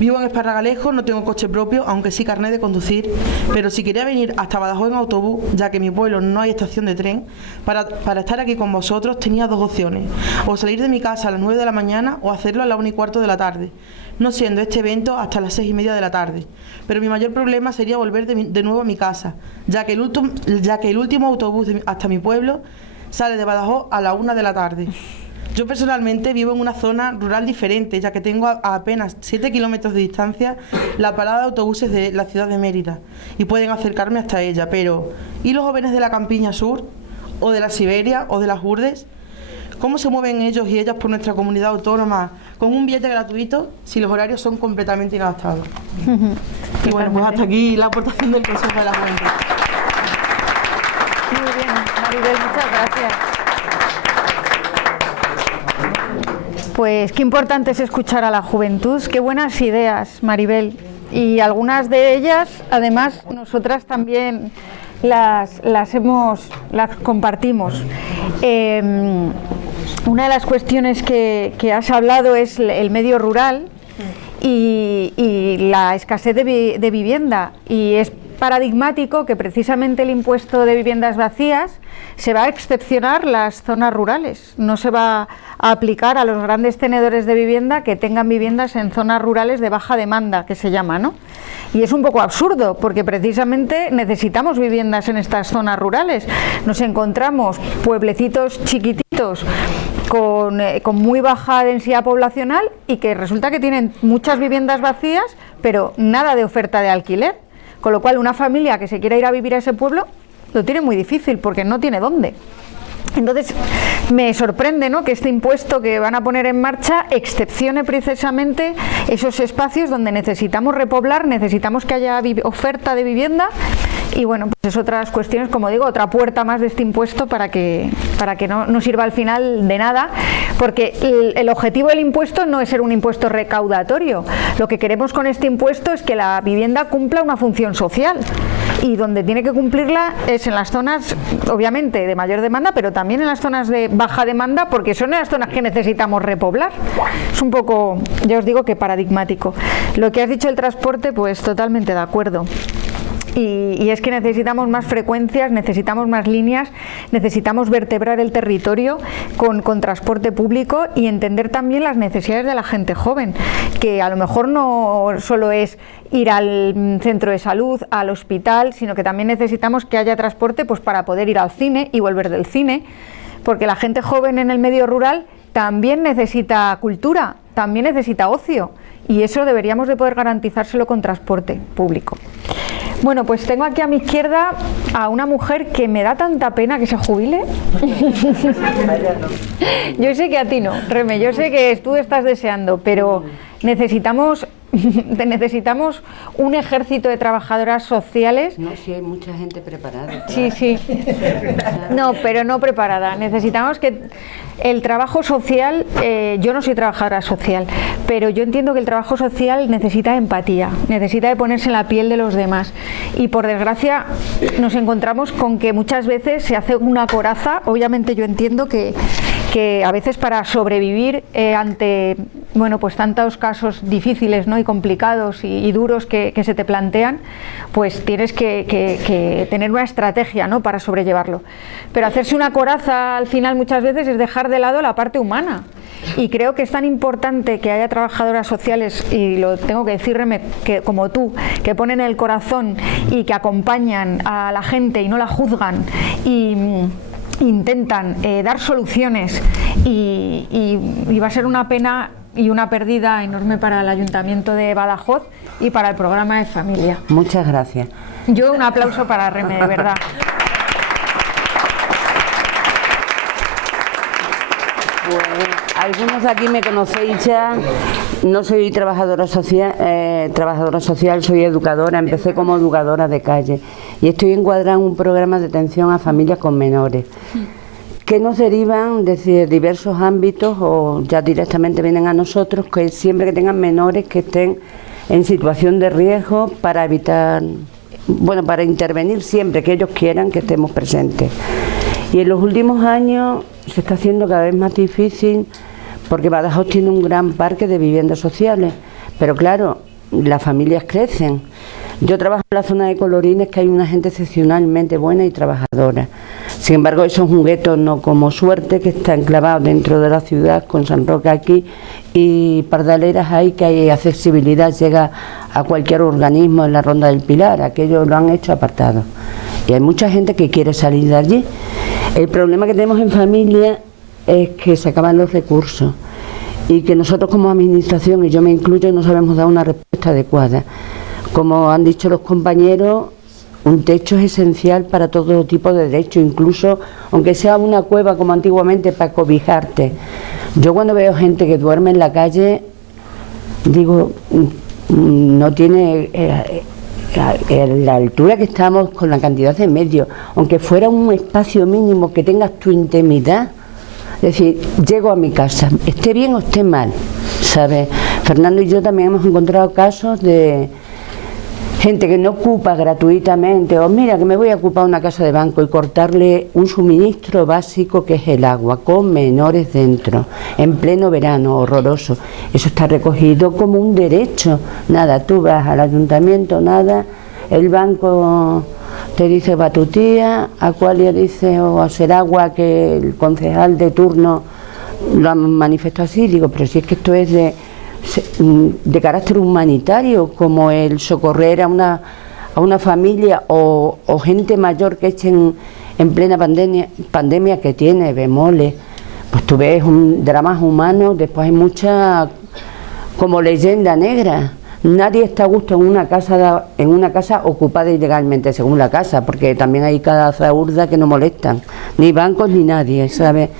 Vivo en Esparragalejo, no tengo coche propio, aunque sí carnet de conducir, pero si quería venir hasta Badajoz en autobús, ya que en mi pueblo no hay estación de tren, para estar aquí con vosotros tenía dos opciones, o salir de mi casa a las 9 de la mañana o hacerlo a la 1:15 de la tarde, no siendo este evento hasta las 6:30 de la tarde. Pero mi mayor problema sería volver de nuevo a mi casa, ya que el último autobús hasta mi pueblo sale de Badajoz a la 1 de la tarde. Yo personalmente vivo en una zona rural diferente, ya que tengo a apenas 7 kilómetros de distancia la parada de autobuses de la ciudad de Mérida y pueden acercarme hasta ella, pero ¿y los jóvenes de la Campiña Sur, o de la Siberia, o de las Urdes? ¿Cómo se mueven ellos y ellas por nuestra comunidad autónoma con un billete gratuito si los horarios son completamente inadaptados? Y bueno, pues hasta aquí la aportación del Consejo de la Juventud. Muy bien, Maribel, muchas gracias. Pues qué importante es escuchar a la juventud, qué buenas ideas, Maribel. Y algunas de ellas, además, nosotras también las compartimos. Una de las cuestiones que has hablado es el medio rural y la escasez de vivienda. Y es paradigmático que precisamente el impuesto de viviendas vacías se va a excepcionar las zonas rurales, no se va a aplicar a los grandes tenedores de vivienda que tengan viviendas en zonas rurales de baja demanda, que se llama, ¿no? Y es un poco absurdo, porque precisamente necesitamos viviendas en estas zonas rurales. Nos encontramos pueblecitos chiquititos con muy baja densidad poblacional y que resulta que tienen muchas viviendas vacías, pero nada de oferta de alquiler. Con lo cual, una familia que se quiera ir a vivir a ese pueblo lo tiene muy difícil porque no tiene dónde. Entonces, me sorprende, ¿no?, que este impuesto que van a poner en marcha excepcione precisamente esos espacios donde necesitamos repoblar, necesitamos que haya oferta de vivienda. Y bueno, pues es otras cuestiones, como digo, otra puerta más de este impuesto para que no sirva al final de nada, porque el objetivo del impuesto no es ser un impuesto recaudatorio. Lo que queremos con este impuesto es que la vivienda cumpla una función social, y donde tiene que cumplirla es en las zonas, obviamente, de mayor demanda, pero también en las zonas de baja demanda, porque son en las zonas que necesitamos repoblar. Es un poco, ya os digo, que paradigmático. Lo que has dicho del transporte, pues totalmente de acuerdo. Y es que necesitamos más frecuencias, necesitamos más líneas, necesitamos vertebrar el territorio con transporte público y entender también las necesidades de la gente joven, que a lo mejor no solo es ir al centro de salud, al hospital, sino que también necesitamos que haya transporte pues para poder ir al cine y volver del cine, porque la gente joven en el medio rural también necesita cultura, también necesita ocio, y eso deberíamos de poder garantizárselo con transporte público. Bueno, pues tengo aquí a mi izquierda a una mujer que me da tanta pena que se jubile. Yo sé que a ti no, Reme, yo sé que tú estás deseando, pero necesitamos un ejército de trabajadoras sociales. No, sí hay mucha gente preparada. Sí, sí. No, pero no preparada. Necesitamos que el trabajo social, yo no soy trabajadora social, pero yo entiendo que el trabajo social necesita empatía, necesita de ponerse en la piel de los demás. Y por desgracia nos encontramos con que muchas veces se hace una coraza. Obviamente yo entiendo que que a veces para sobrevivir ante bueno, pues tantos casos difíciles, ¿no? y complicados y duros que se te plantean, pues tienes que tener una estrategia, ¿no? para sobrellevarlo. Pero hacerse una coraza al final muchas veces es dejar de lado la parte humana. Y creo que es tan importante que haya trabajadoras sociales, y lo tengo que decirme, que como tú, que ponen el corazón y que acompañan a la gente y no la juzgan y intentan dar soluciones, y va a ser una pena y una pérdida enorme para el Ayuntamiento de Badajoz y para el programa de familia. Muchas gracias. Yo un aplauso para Reme, de verdad. Pues algunos de aquí me conocéis ya. No soy trabajadora social, soy educadora. Empecé como educadora de calle y estoy encuadrada en un programa de atención a familias con menores que nos derivan de diversos ámbitos o ya directamente vienen a nosotros, que siempre que tengan menores que estén en situación de riesgo, para evitar, bueno, para intervenir siempre que ellos quieran que estemos presentes. Y en los últimos años se está haciendo cada vez más difícil, porque Badajoz tiene un gran parque de viviendas sociales, pero claro, las familias crecen. Yo trabajo en la zona de Colorines, que hay una gente excepcionalmente buena y trabajadora. Sin embargo, eso es un gueto, no como Suerte, que está enclavado dentro de la ciudad, con San Roque aquí, y Pardaleras hay, que hay accesibilidad, llega a cualquier organismo en la Ronda del Pilar. Aquello lo han hecho apartado. Y hay mucha gente que quiere salir de allí. El problema que tenemos en familia es que se acaban los recursos y que nosotros como administración, y yo me incluyo, no sabemos dar una respuesta adecuada. Como han dicho los compañeros, un techo es esencial para todo tipo de derechos, incluso aunque sea una cueva como antiguamente para cobijarte. Yo cuando veo gente que duerme en la calle, digo, no tiene la altura que estamos con la cantidad de medios, aunque fuera un espacio mínimo que tengas tu intimidad. Es decir, llego a mi casa, esté bien o esté mal, ¿sabes? Fernando y yo también hemos encontrado casos de gente que no ocupa gratuitamente, o mira que me voy a ocupar una casa de banco y cortarle un suministro básico que es el agua, con menores dentro, en pleno verano, horroroso. Eso está recogido como un derecho. Nada, tú vas al ayuntamiento, nada, el banco te dice va tu tía, Aqualia dice o a Seragua, que el concejal de turno lo ha manifestado así. Digo, pero si es que esto es de carácter humanitario, como el socorrer a una familia o gente mayor que echen en plena pandemia que tiene bemoles. Pues tú ves dramas humanos, después hay mucha como leyenda negra. Nadie está a gusto en una casa ocupada ilegalmente, según la casa, porque también hay cada zaurda que no molestan, ni bancos ni nadie, ¿sabes?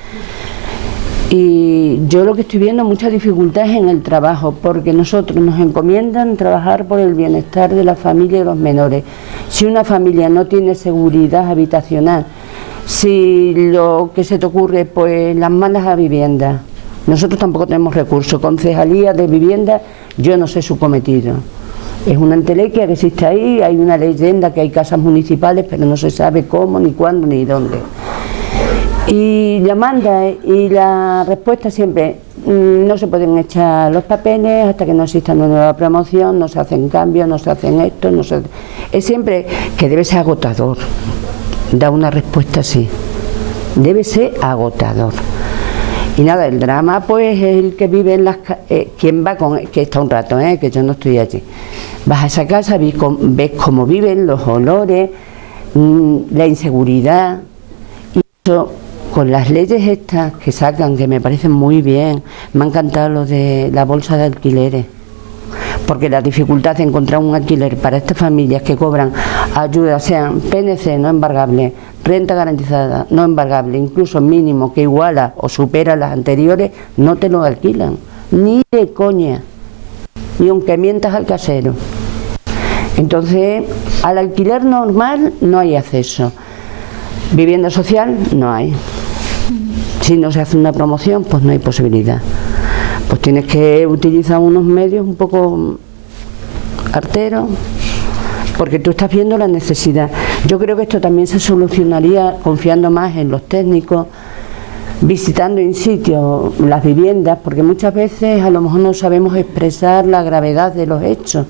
Y yo lo que estoy viendo muchas dificultades en el trabajo, porque nosotros nos encomiendan trabajar por el bienestar de la familia y los menores. Si una familia no tiene seguridad habitacional, si lo que se te ocurre, pues las mandas a vivienda. Nosotros tampoco tenemos recursos. Concejalía de Vivienda, yo no sé su cometido. Es una entelequia que existe ahí, hay una leyenda que hay casas municipales, pero no se sabe cómo, ni cuándo, ni dónde. Y la manda y la respuesta siempre, no se pueden echar los papeles hasta que no exista una nueva promoción, no se hacen cambios, no se hacen esto, es siempre que debe ser agotador. Da una respuesta así, debe ser agotador. Y nada, el drama pues es el que vive en las quien va con, que está un rato, que yo no estoy allí. Vas a esa casa, ves cómo viven, los olores, la inseguridad, y eso con las leyes estas que sacan, que me parecen muy bien. Me ha encantado lo de la bolsa de alquileres, porque la dificultad de encontrar un alquiler para estas familias que cobran ayuda, sean PNC no embargable, renta garantizada no embargable, incluso mínimo que iguala o supera las anteriores, no te lo alquilan, ni de coña, ni aunque mientas al casero. Entonces, al alquiler normal no hay acceso, vivienda social no hay. Si no se hace una promoción, pues no hay posibilidad. Pues tienes que utilizar unos medios un poco arteros, porque tú estás viendo la necesidad. Yo creo que esto también se solucionaría confiando más en los técnicos, visitando in situ las viviendas, porque muchas veces a lo mejor no sabemos expresar la gravedad de los hechos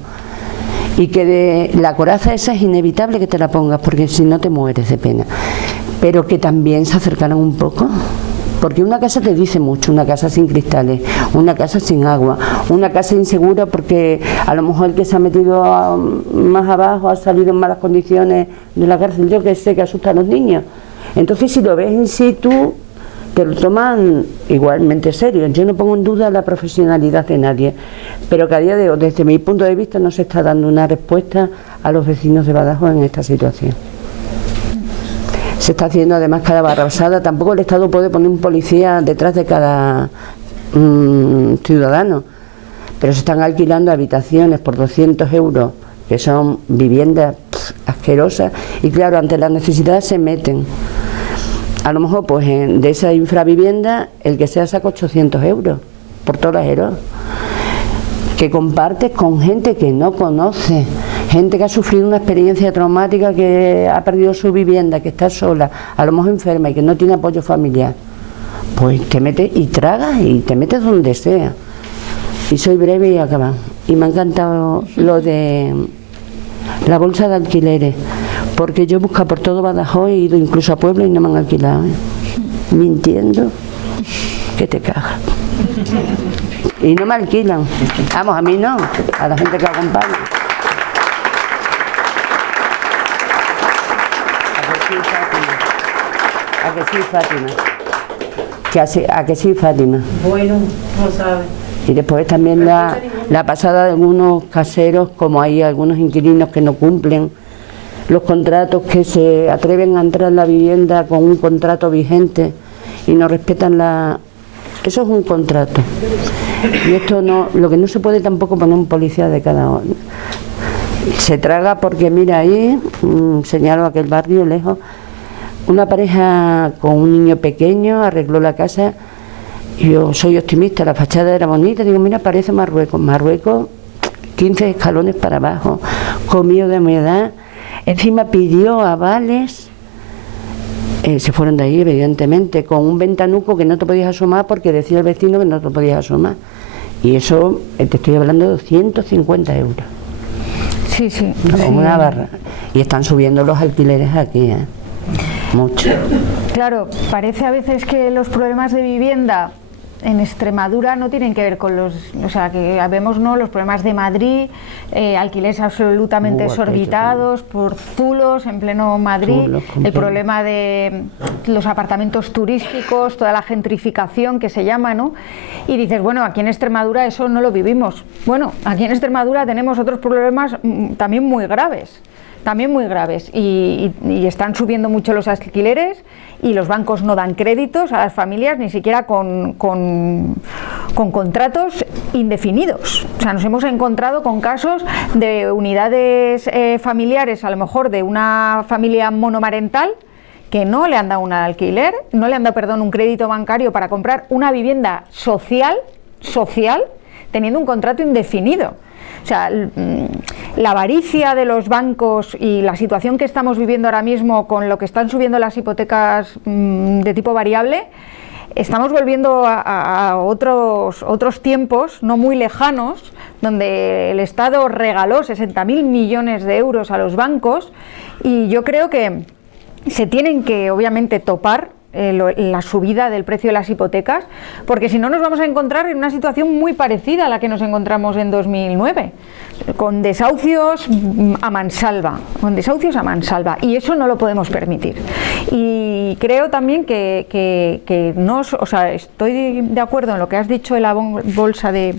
y que la coraza esa es inevitable que te la pongas, porque si no te mueres de pena, pero que también se acercaran un poco. Porque una casa te dice mucho, una casa sin cristales, una casa sin agua, una casa insegura porque a lo mejor el que se ha metido más abajo ha salido en malas condiciones de la cárcel, yo que sé, que asusta a los niños. Entonces si lo ves in situ, te lo toman igualmente serio. Yo no pongo en duda la profesionalidad de nadie, pero que a día de hoy, desde mi punto de vista, no se está dando una respuesta a los vecinos de Badajoz en esta situación. Se está haciendo además cada barrabasada. Tampoco el Estado puede poner un policía detrás de cada ciudadano, pero se están alquilando habitaciones por 200 euros, que son viviendas asquerosas, y claro, ante la necesidad se meten. A lo mejor pues de esa infravivienda el que sea saca 800 euros por torajeros, que compartes con gente que no conoce, gente que ha sufrido una experiencia traumática, que ha perdido su vivienda, que está sola, a lo mejor enferma y que no tiene apoyo familiar. Pues te metes y tragas y te metes donde sea. Y soy breve y acaba. Y me ha encantado lo de la bolsa de alquileres, porque yo busco por todo Badajoz, he ido incluso a pueblos y no me han alquilado, mintiendo que te cagas. Y no me alquilan, vamos, a mí no, a la gente que acompaña. ¿A que sí, Fátima? ¿A que sí, Fátima? Bueno, no sabe. Y después también la pasada de algunos caseros, como hay algunos inquilinos que no cumplen los contratos, que se atreven a entrar en la vivienda con un contrato vigente y no respetan eso es un contrato. Y esto no, lo que no se puede tampoco poner un policía de cada uno. Se traga porque mira ahí, señalo aquel barrio lejos, una pareja con un niño pequeño arregló la casa. Yo soy optimista, la fachada era bonita, digo, mira, parece Marruecos. Marruecos, 15 escalones para abajo, comido de humedad, encima pidió avales, se fueron de ahí evidentemente, con un ventanuco que no te podías asomar porque decía el vecino que no te podías asomar. Y eso, te estoy hablando de 250 euros. Sí, sí. Una barra. Y están subiendo los alquileres aquí, mucho. Claro, parece a veces que los problemas de vivienda en Extremadura no tienen que ver con los problemas de Madrid, alquileres absolutamente exorbitados por zulos en pleno Madrid, el problema de los apartamentos turísticos, toda la gentrificación que se llama, ¿no? Y dices, bueno, aquí en Extremadura eso no lo vivimos. Bueno, aquí en Extremadura tenemos otros problemas también muy graves. Y están subiendo mucho los alquileres y los bancos no dan créditos a las familias, ni siquiera con contratos indefinidos. O sea, nos hemos encontrado con casos de unidades familiares, a lo mejor de una familia monomarental, que no le han dado un alquiler, no le han dado, un crédito bancario para comprar una vivienda social, teniendo un contrato indefinido. O sea, la avaricia de los bancos y la situación que estamos viviendo ahora mismo con lo que están subiendo las hipotecas de tipo variable, estamos volviendo a otros tiempos no muy lejanos, donde el Estado regaló 60.000 millones de euros a los bancos, y yo creo que se tienen que obviamente topar la subida del precio de las hipotecas, porque si no nos vamos a encontrar en una situación muy parecida a la que nos encontramos en 2009, con desahucios a mansalva, y eso no lo podemos permitir. Y creo también que no, o sea, estoy de acuerdo en lo que has dicho de la bolsa de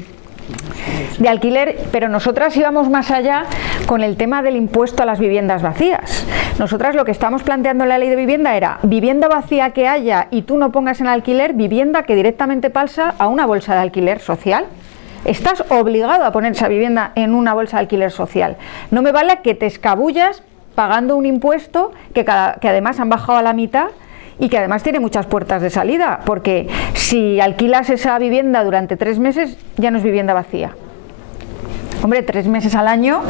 alquiler, pero nosotras íbamos más allá con el tema del impuesto a las viviendas vacías. Nosotras lo que estamos planteando en la ley de vivienda era vivienda vacía que haya y tú no pongas en alquiler, vivienda que directamente pasa a una bolsa de alquiler social. Estás obligado a poner esa vivienda en una bolsa de alquiler social. No me vale que te escabullas pagando un impuesto que además han bajado a la mitad y que además tiene muchas puertas de salida, porque si alquilas esa vivienda durante 3 meses ya no es vivienda vacía. Hombre, 3 meses al año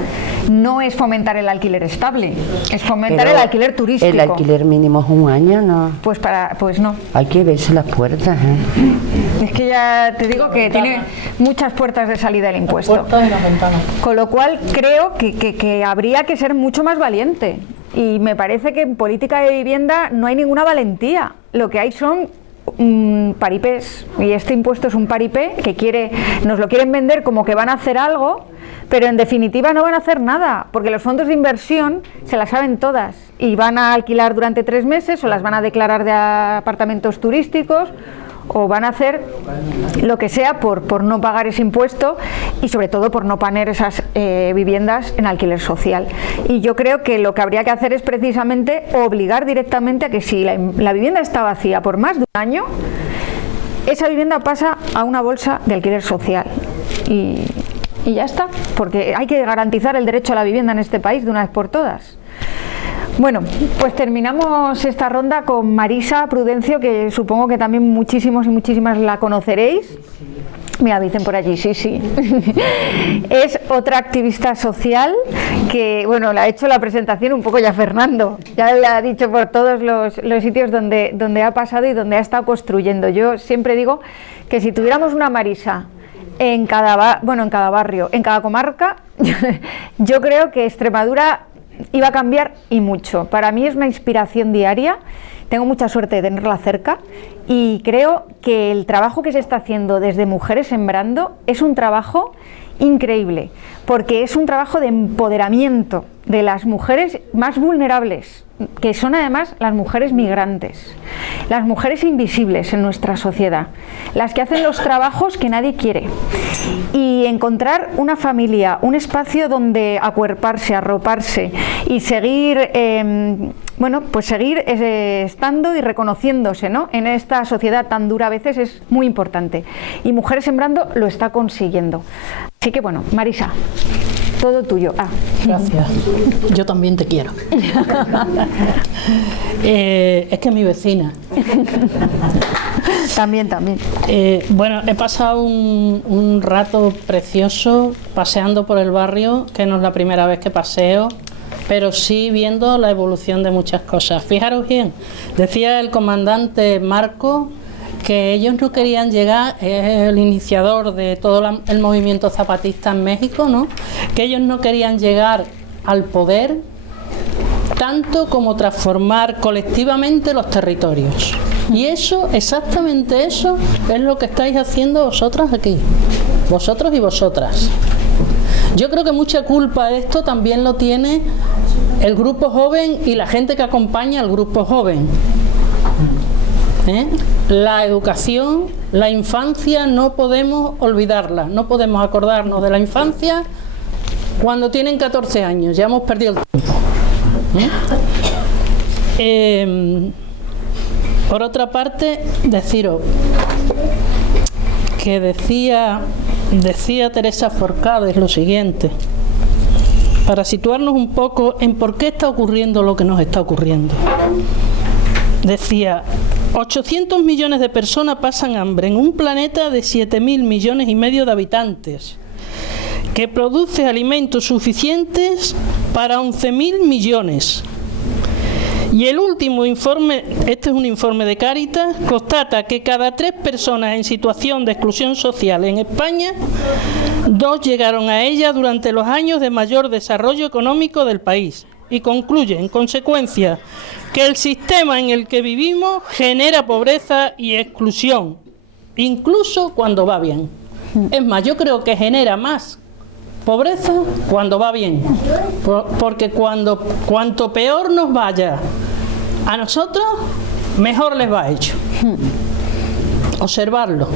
no es fomentar el alquiler estable, es fomentar Pero el alquiler turístico. el alquiler mínimo es un año, ¿no? Pues no. Hay que verse las puertas, ¿eh? Es que ya te digo que tiene muchas puertas de salida el impuesto. Puertas y las ventanas. Con lo cual creo que habría que ser mucho más valiente. Y me parece que en política de vivienda no hay ninguna valentía. Lo que hay son paripés. Y este impuesto es un paripé que nos lo quieren vender como que van a hacer algo, pero en definitiva no van a hacer nada, porque los fondos de inversión se las saben todas y van a alquilar durante 3 meses o las van a declarar de apartamentos turísticos o van a hacer lo que sea por no pagar ese impuesto y sobre todo por no poner esas viviendas en alquiler social. Y yo creo que lo que habría que hacer es precisamente obligar directamente a que si la vivienda está vacía por más de un año, esa vivienda pasa a una bolsa de alquiler social y ya está, porque hay que garantizar el derecho a la vivienda en este país de una vez por todas. Bueno, pues terminamos esta ronda con Marisa Prudencio, que supongo que también muchísimos y muchísimas la conoceréis. Mira, dicen por allí, sí. Es otra activista social que, bueno, le ha hecho la presentación un poco ya Fernando. Ya le ha dicho por todos los sitios donde ha pasado y donde ha estado construyendo. Yo siempre digo que si tuviéramos una Marisa en cada barrio, en cada comarca, yo creo que Extremadura iba a cambiar y mucho. Para mí es una inspiración diaria, tengo mucha suerte de tenerla cerca y creo que el trabajo que se está haciendo desde Mujeres Sembrando es un trabajo increíble, porque es un trabajo de empoderamiento de las mujeres más vulnerables, que son además las mujeres migrantes, las mujeres invisibles en nuestra sociedad, las que hacen los trabajos que nadie quiere, y encontrar una familia, un espacio donde acuerparse, arroparse y seguir seguir estando y reconociéndose, ¿no?, en esta sociedad tan dura a veces es muy importante, y Mujeres Sembrando lo está consiguiendo. Así que bueno, Marisa, todo tuyo. Gracias. Yo también te quiero. Es que mi vecina. También. Bueno, he pasado un rato precioso paseando por el barrio, que no es la primera vez que paseo, pero sí viendo la evolución de muchas cosas. Fijaros bien, decía el comandante Marco que ellos no querían llegar, es el iniciador de todo el movimiento zapatista en México, ¿no?, que ellos no querían llegar al poder tanto como transformar colectivamente los territorios. Y eso, exactamente eso, es lo que estáis haciendo vosotras aquí, vosotros y vosotras. Yo creo que mucha culpa de esto también lo tiene el grupo joven y la gente que acompaña al grupo joven. La educación, la infancia, no podemos olvidarla, no podemos acordarnos de la infancia cuando tienen 14 años, ya hemos perdido el tiempo. Por otra parte, deciros que decía Teresa Forcades lo siguiente, para situarnos un poco en por qué está ocurriendo lo que nos está ocurriendo. Decía: 800 millones de personas pasan hambre en un planeta de 7.000 millones y medio de habitantes, que produce alimentos suficientes para 11.000 millones. Y el último informe, este es un informe de Cáritas, constata que cada 3 personas en situación de exclusión social en España, 2 llegaron a ella durante los años de mayor desarrollo económico del país. Y concluye, en consecuencia, que el sistema en el que vivimos genera pobreza y exclusión, incluso cuando va bien. Es más, yo creo que genera más pobreza cuando va bien, porque cuanto peor nos vaya a nosotros, mejor les va a ellos. Observarlo.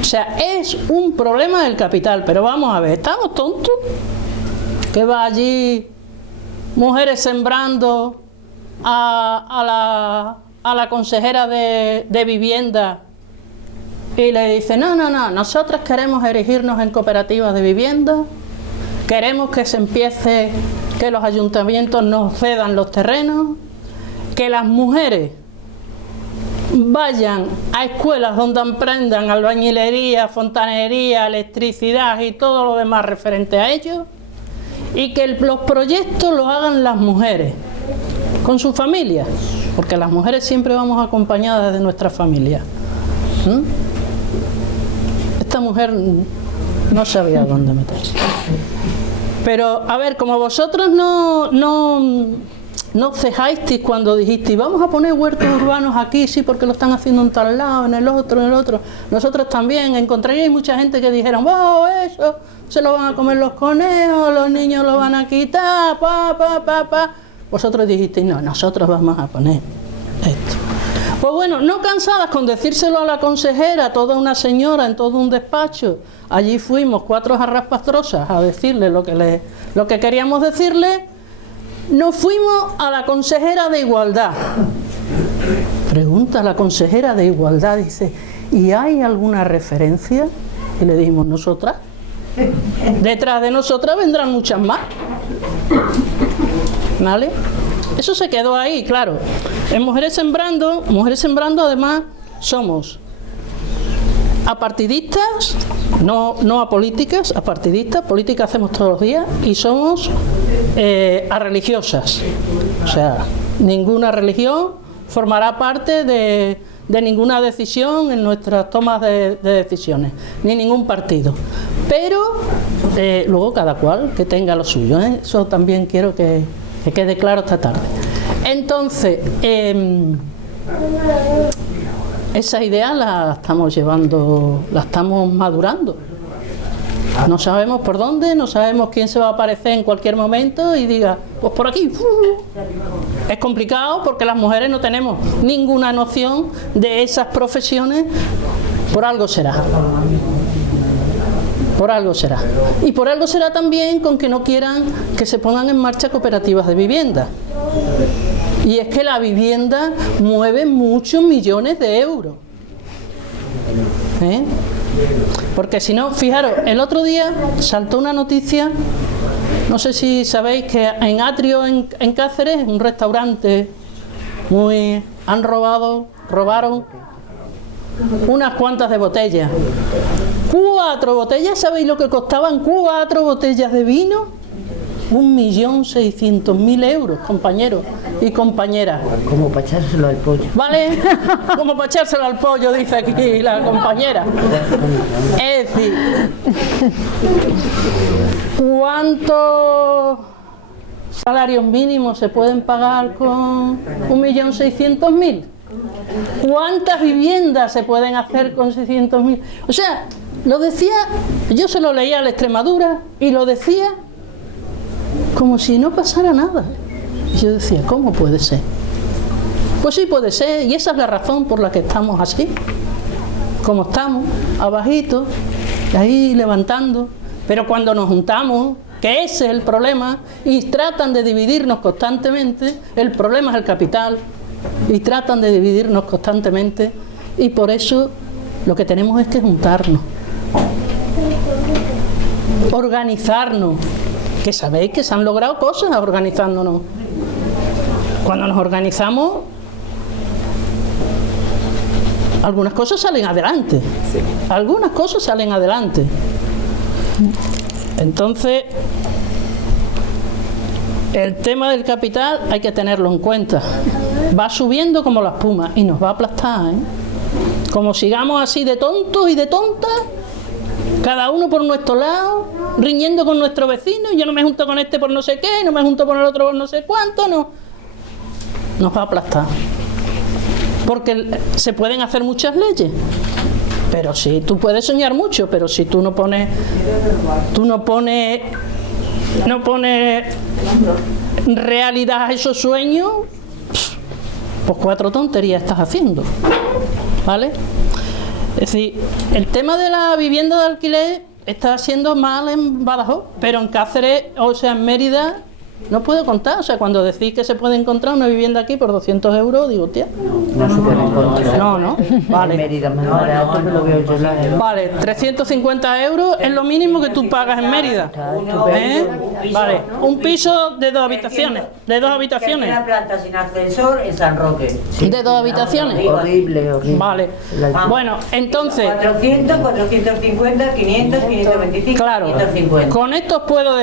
O sea, es un problema del capital, pero vamos a ver, ¿estamos tontos? Que va allí Mujeres Sembrando a la consejera de vivienda y le dice: no, nosotros queremos erigirnos en cooperativas de vivienda, queremos que se empiece, que los ayuntamientos nos cedan los terrenos, que las mujeres vayan a escuelas donde aprendan albañilería, fontanería, electricidad y todo lo demás referente a ello, y que los proyectos los hagan las mujeres, con su familia, porque las mujeres siempre vamos acompañadas de nuestra familia. Esta mujer no sabía dónde meterse. Pero, a ver, como vosotros no cejasteis cuando dijisteis vamos a poner huertos urbanos aquí, sí, porque lo están haciendo en tal lado, en el otro. Nosotros también encontraríais mucha gente que dijeron, wow, eso se lo van a comer los conejos, los niños lo van a quitar, Vosotros dijisteis, no, nosotros vamos a poner esto. Pues bueno, no cansadas con decírselo a la consejera, toda una señora en todo un despacho, allí fuimos 4 jarraspastrosas a decirle lo que queríamos decirle. Nos fuimos a la consejera de Igualdad. Pregunta a la consejera de Igualdad, dice, ¿y hay alguna referencia? Y le dijimos, nosotras. Detrás de nosotras vendrán muchas más. ¿Vale? Eso se quedó ahí, claro. En Mujeres Sembrando además somos apartidistas, no apolíticas, apartidistas, política hacemos todos los días, y somos arreligiosas. O sea, ninguna religión formará parte de ninguna decisión en nuestras tomas de decisiones, ni ningún partido. Pero luego cada cual que tenga lo suyo, ¿eh? Eso también quiero que quede claro esta tarde. Entonces, esa idea la estamos llevando, la estamos madurando. No sabemos por dónde, no sabemos quién se va a aparecer en cualquier momento y diga, pues por aquí. Es complicado porque las mujeres no tenemos ninguna noción de esas profesiones. Por algo será. Por algo será. Y por algo será también con que no quieran que se pongan en marcha cooperativas de vivienda. Y es que la vivienda mueve muchos millones de euros. Porque si no, fijaros, el otro día saltó una noticia, no sé si sabéis que en Atrio, en Cáceres, un restaurante, robaron unas cuantas de botellas. 4 botellas, ¿sabéis lo que costaban 4 botellas de vino? 1.600.000 euros, compañeros y compañeras. Como para echárselo al pollo. ¿Vale? Como para echárselo al pollo, dice aquí la compañera. Es decir, ¿cuántos salarios mínimos se pueden pagar con 1.600.000? ¿Cuántas viviendas se pueden hacer con 600.000? O sea, lo decía, yo se lo leía a la Extremadura y lo decía como si no pasara nada. Y yo decía, ¿cómo puede ser? Pues sí puede ser, y esa es la razón por la que estamos así, como estamos, abajito, ahí levantando. Pero cuando nos juntamos, que ese es el problema, y tratan de dividirnos constantemente, el problema es el capital, y tratan de dividirnos constantemente, y por eso lo que tenemos es que juntarnos, organizarnos, que sabéis que se han logrado cosas organizándonos. Cuando nos organizamos, algunas cosas salen adelante, algunas cosas salen adelante. Entonces, el tema del capital hay que tenerlo en cuenta. Va subiendo como la espuma y nos va a aplastar, ¿eh? Como sigamos así de tontos y de tontas, cada uno por nuestro lado, riñendo con nuestro vecino, yo no me junto con este por no sé qué, no me junto con el otro por no sé cuánto, no. Nos va a aplastar. Porque se pueden hacer muchas leyes, pero sí, tú puedes soñar mucho, pero si tú no pones realidad a esos sueños, pues 4 tonterías estás haciendo, ¿vale? Es decir, el tema de la vivienda de alquiler está siendo mal en Badajoz, pero en Cáceres, o sea, en Mérida, No puedo contar, o sea, cuando decís que se puede encontrar una vivienda aquí por 200 euros, digo, tía. No se puede encontrar. No, vale. En Mérida, más barato, que lo veo yo la Vale, 350 euros es lo mínimo que tú pagas en Mérida. ¿Eh? Vale, un piso de 2 habitaciones. De 2 habitaciones. Una planta sin ascensor en San Roque. Sí. De 2 habitaciones. Horrible. Vale. Bueno, entonces. 400, 450, 500, 525, Claro. 550. Con esto os puedo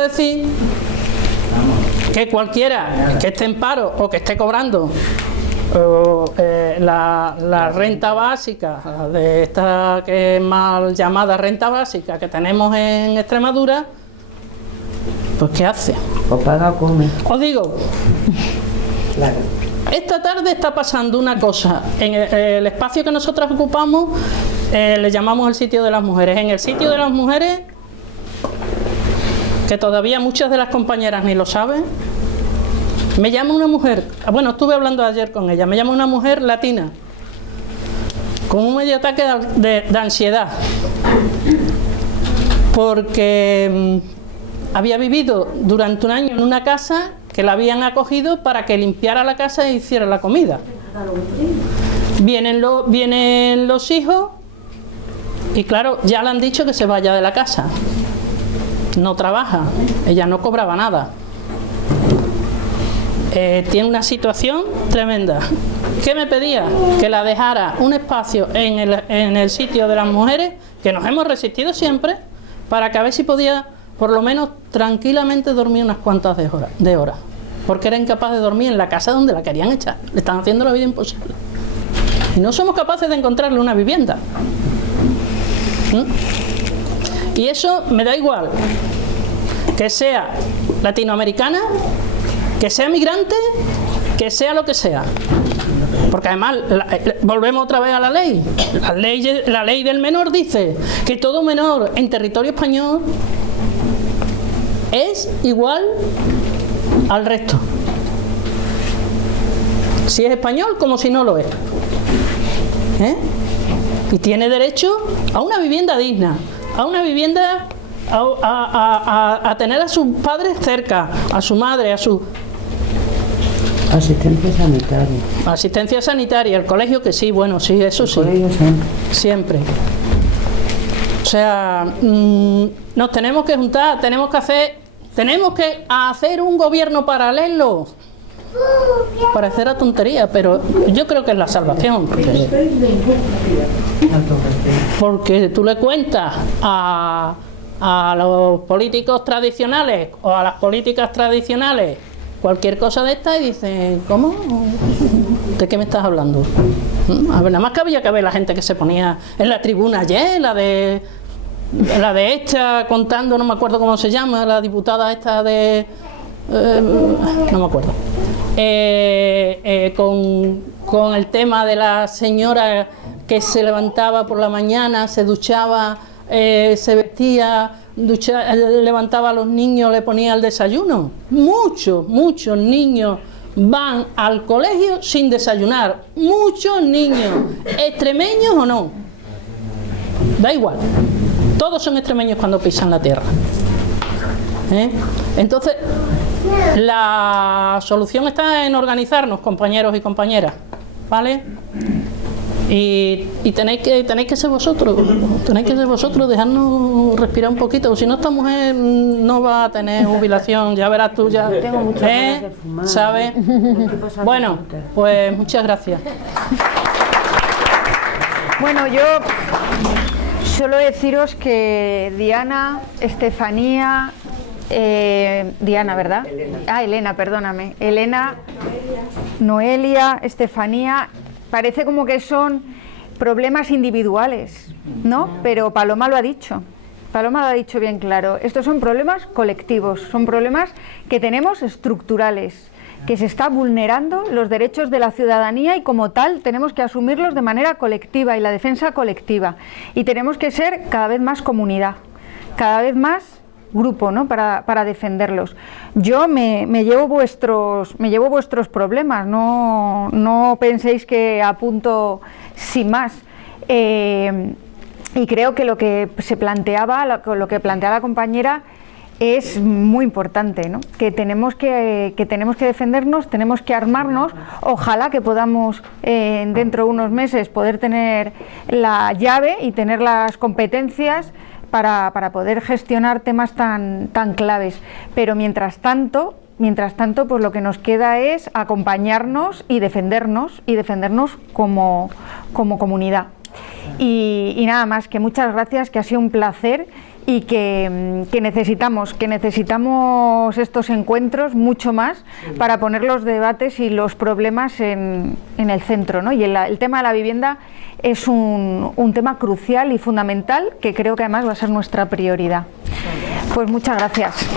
decir que cualquiera que esté en paro o que esté cobrando la renta básica, de esta que es mal llamada renta básica que tenemos en Extremadura, pues ¿qué hace? O paga o come. Os digo, Claro. esta tarde está pasando una cosa. En el espacio que nosotros ocupamos le llamamos el sitio de las mujeres. En el sitio de las mujeres, que todavía muchas de las compañeras ni lo saben, me llama una mujer, bueno, estuve hablando ayer con ella, me llama una mujer latina con un medio ataque de ansiedad porque había vivido durante un año en una casa que la habían acogido para que limpiara la casa e hiciera la comida. Vienen los hijos y claro, ya le han dicho que se vaya de la casa. No trabaja, ella no cobraba nada. Tiene una situación tremenda. ¿Qué me pedía? Que la dejara un espacio en el sitio de las mujeres, que nos hemos resistido siempre, para que a ver si podía por lo menos tranquilamente dormir unas cuantas de horas, porque era incapaz de dormir en la casa donde la querían echar. Le están haciendo la vida imposible y no somos capaces de encontrarle una vivienda. Y eso me da igual que sea latinoamericana, que sea migrante, que sea lo que sea, porque además volvemos otra vez a la ley. La ley del menor dice que todo menor en territorio español es igual al resto, si es español como si no lo es, y tiene derecho a una vivienda digna, a una vivienda, a tener a sus padres cerca, a su madre, a su Asistencia sanitaria. asistencia sanitaria, el colegio, que sí, bueno, sí, eso sí, siempre. O sea, nos tenemos que juntar, tenemos que hacer un gobierno paralelo. Parecerá tontería, pero yo creo que es la salvación, porque tú le cuentas a los políticos tradicionales o a las políticas tradicionales cualquier cosa de esta y dicen, ¿cómo? ¿De qué me estás hablando? A ver, nada más que había que ver la gente que se ponía en la tribuna ayer, la de esta contando, no me acuerdo cómo se llama, la diputada esta de... no me acuerdo. Con el tema de la señora que se levantaba por la mañana, se duchaba, se vestía, levantaba a los niños, le ponía el desayuno. Muchos niños van al colegio sin desayunar. Muchos niños, extremeños o no. Da igual. Todos son extremeños cuando pisan la tierra. Entonces, la solución está en organizarnos, compañeros y compañeras, ¿vale? Y tenéis que ser vosotros, dejarnos respirar un poquito, si no esta mujer no va a tener jubilación, ya verás tú, ya, tengo muchas ganas de fumar, ¿sabes? Bueno, pues muchas gracias. Bueno, yo solo deciros que Diana, Estefanía, Diana, ¿verdad? Elena, perdóname. Elena, Noelia, Estefanía, parece como que son problemas individuales, ¿no? Pero Paloma lo ha dicho. Paloma lo ha dicho bien claro. Estos son problemas colectivos, son problemas que tenemos estructurales, que se está vulnerando los derechos de la ciudadanía y como tal tenemos que asumirlos de manera colectiva y la defensa colectiva. Y tenemos que ser cada vez más comunidad, cada vez más grupo, ¿no? para defenderlos. Yo me llevo vuestros problemas, no penséis que apunto sin más. Y creo que lo que se planteaba, lo que plantea la compañera, es muy importante, ¿no? Que tenemos que defendernos, tenemos que armarnos. Ojalá que podamos dentro de unos meses poder tener la llave y tener las competencias para poder gestionar temas tan claves. Pero mientras tanto, pues lo que nos queda es acompañarnos y defendernos como comunidad. Y nada más, que muchas gracias, que ha sido un placer y que necesitamos estos encuentros mucho más para poner los debates y los problemas en el centro, ¿no? Y el tema de la vivienda es un tema crucial y fundamental que creo que además va a ser nuestra prioridad. Pues muchas gracias.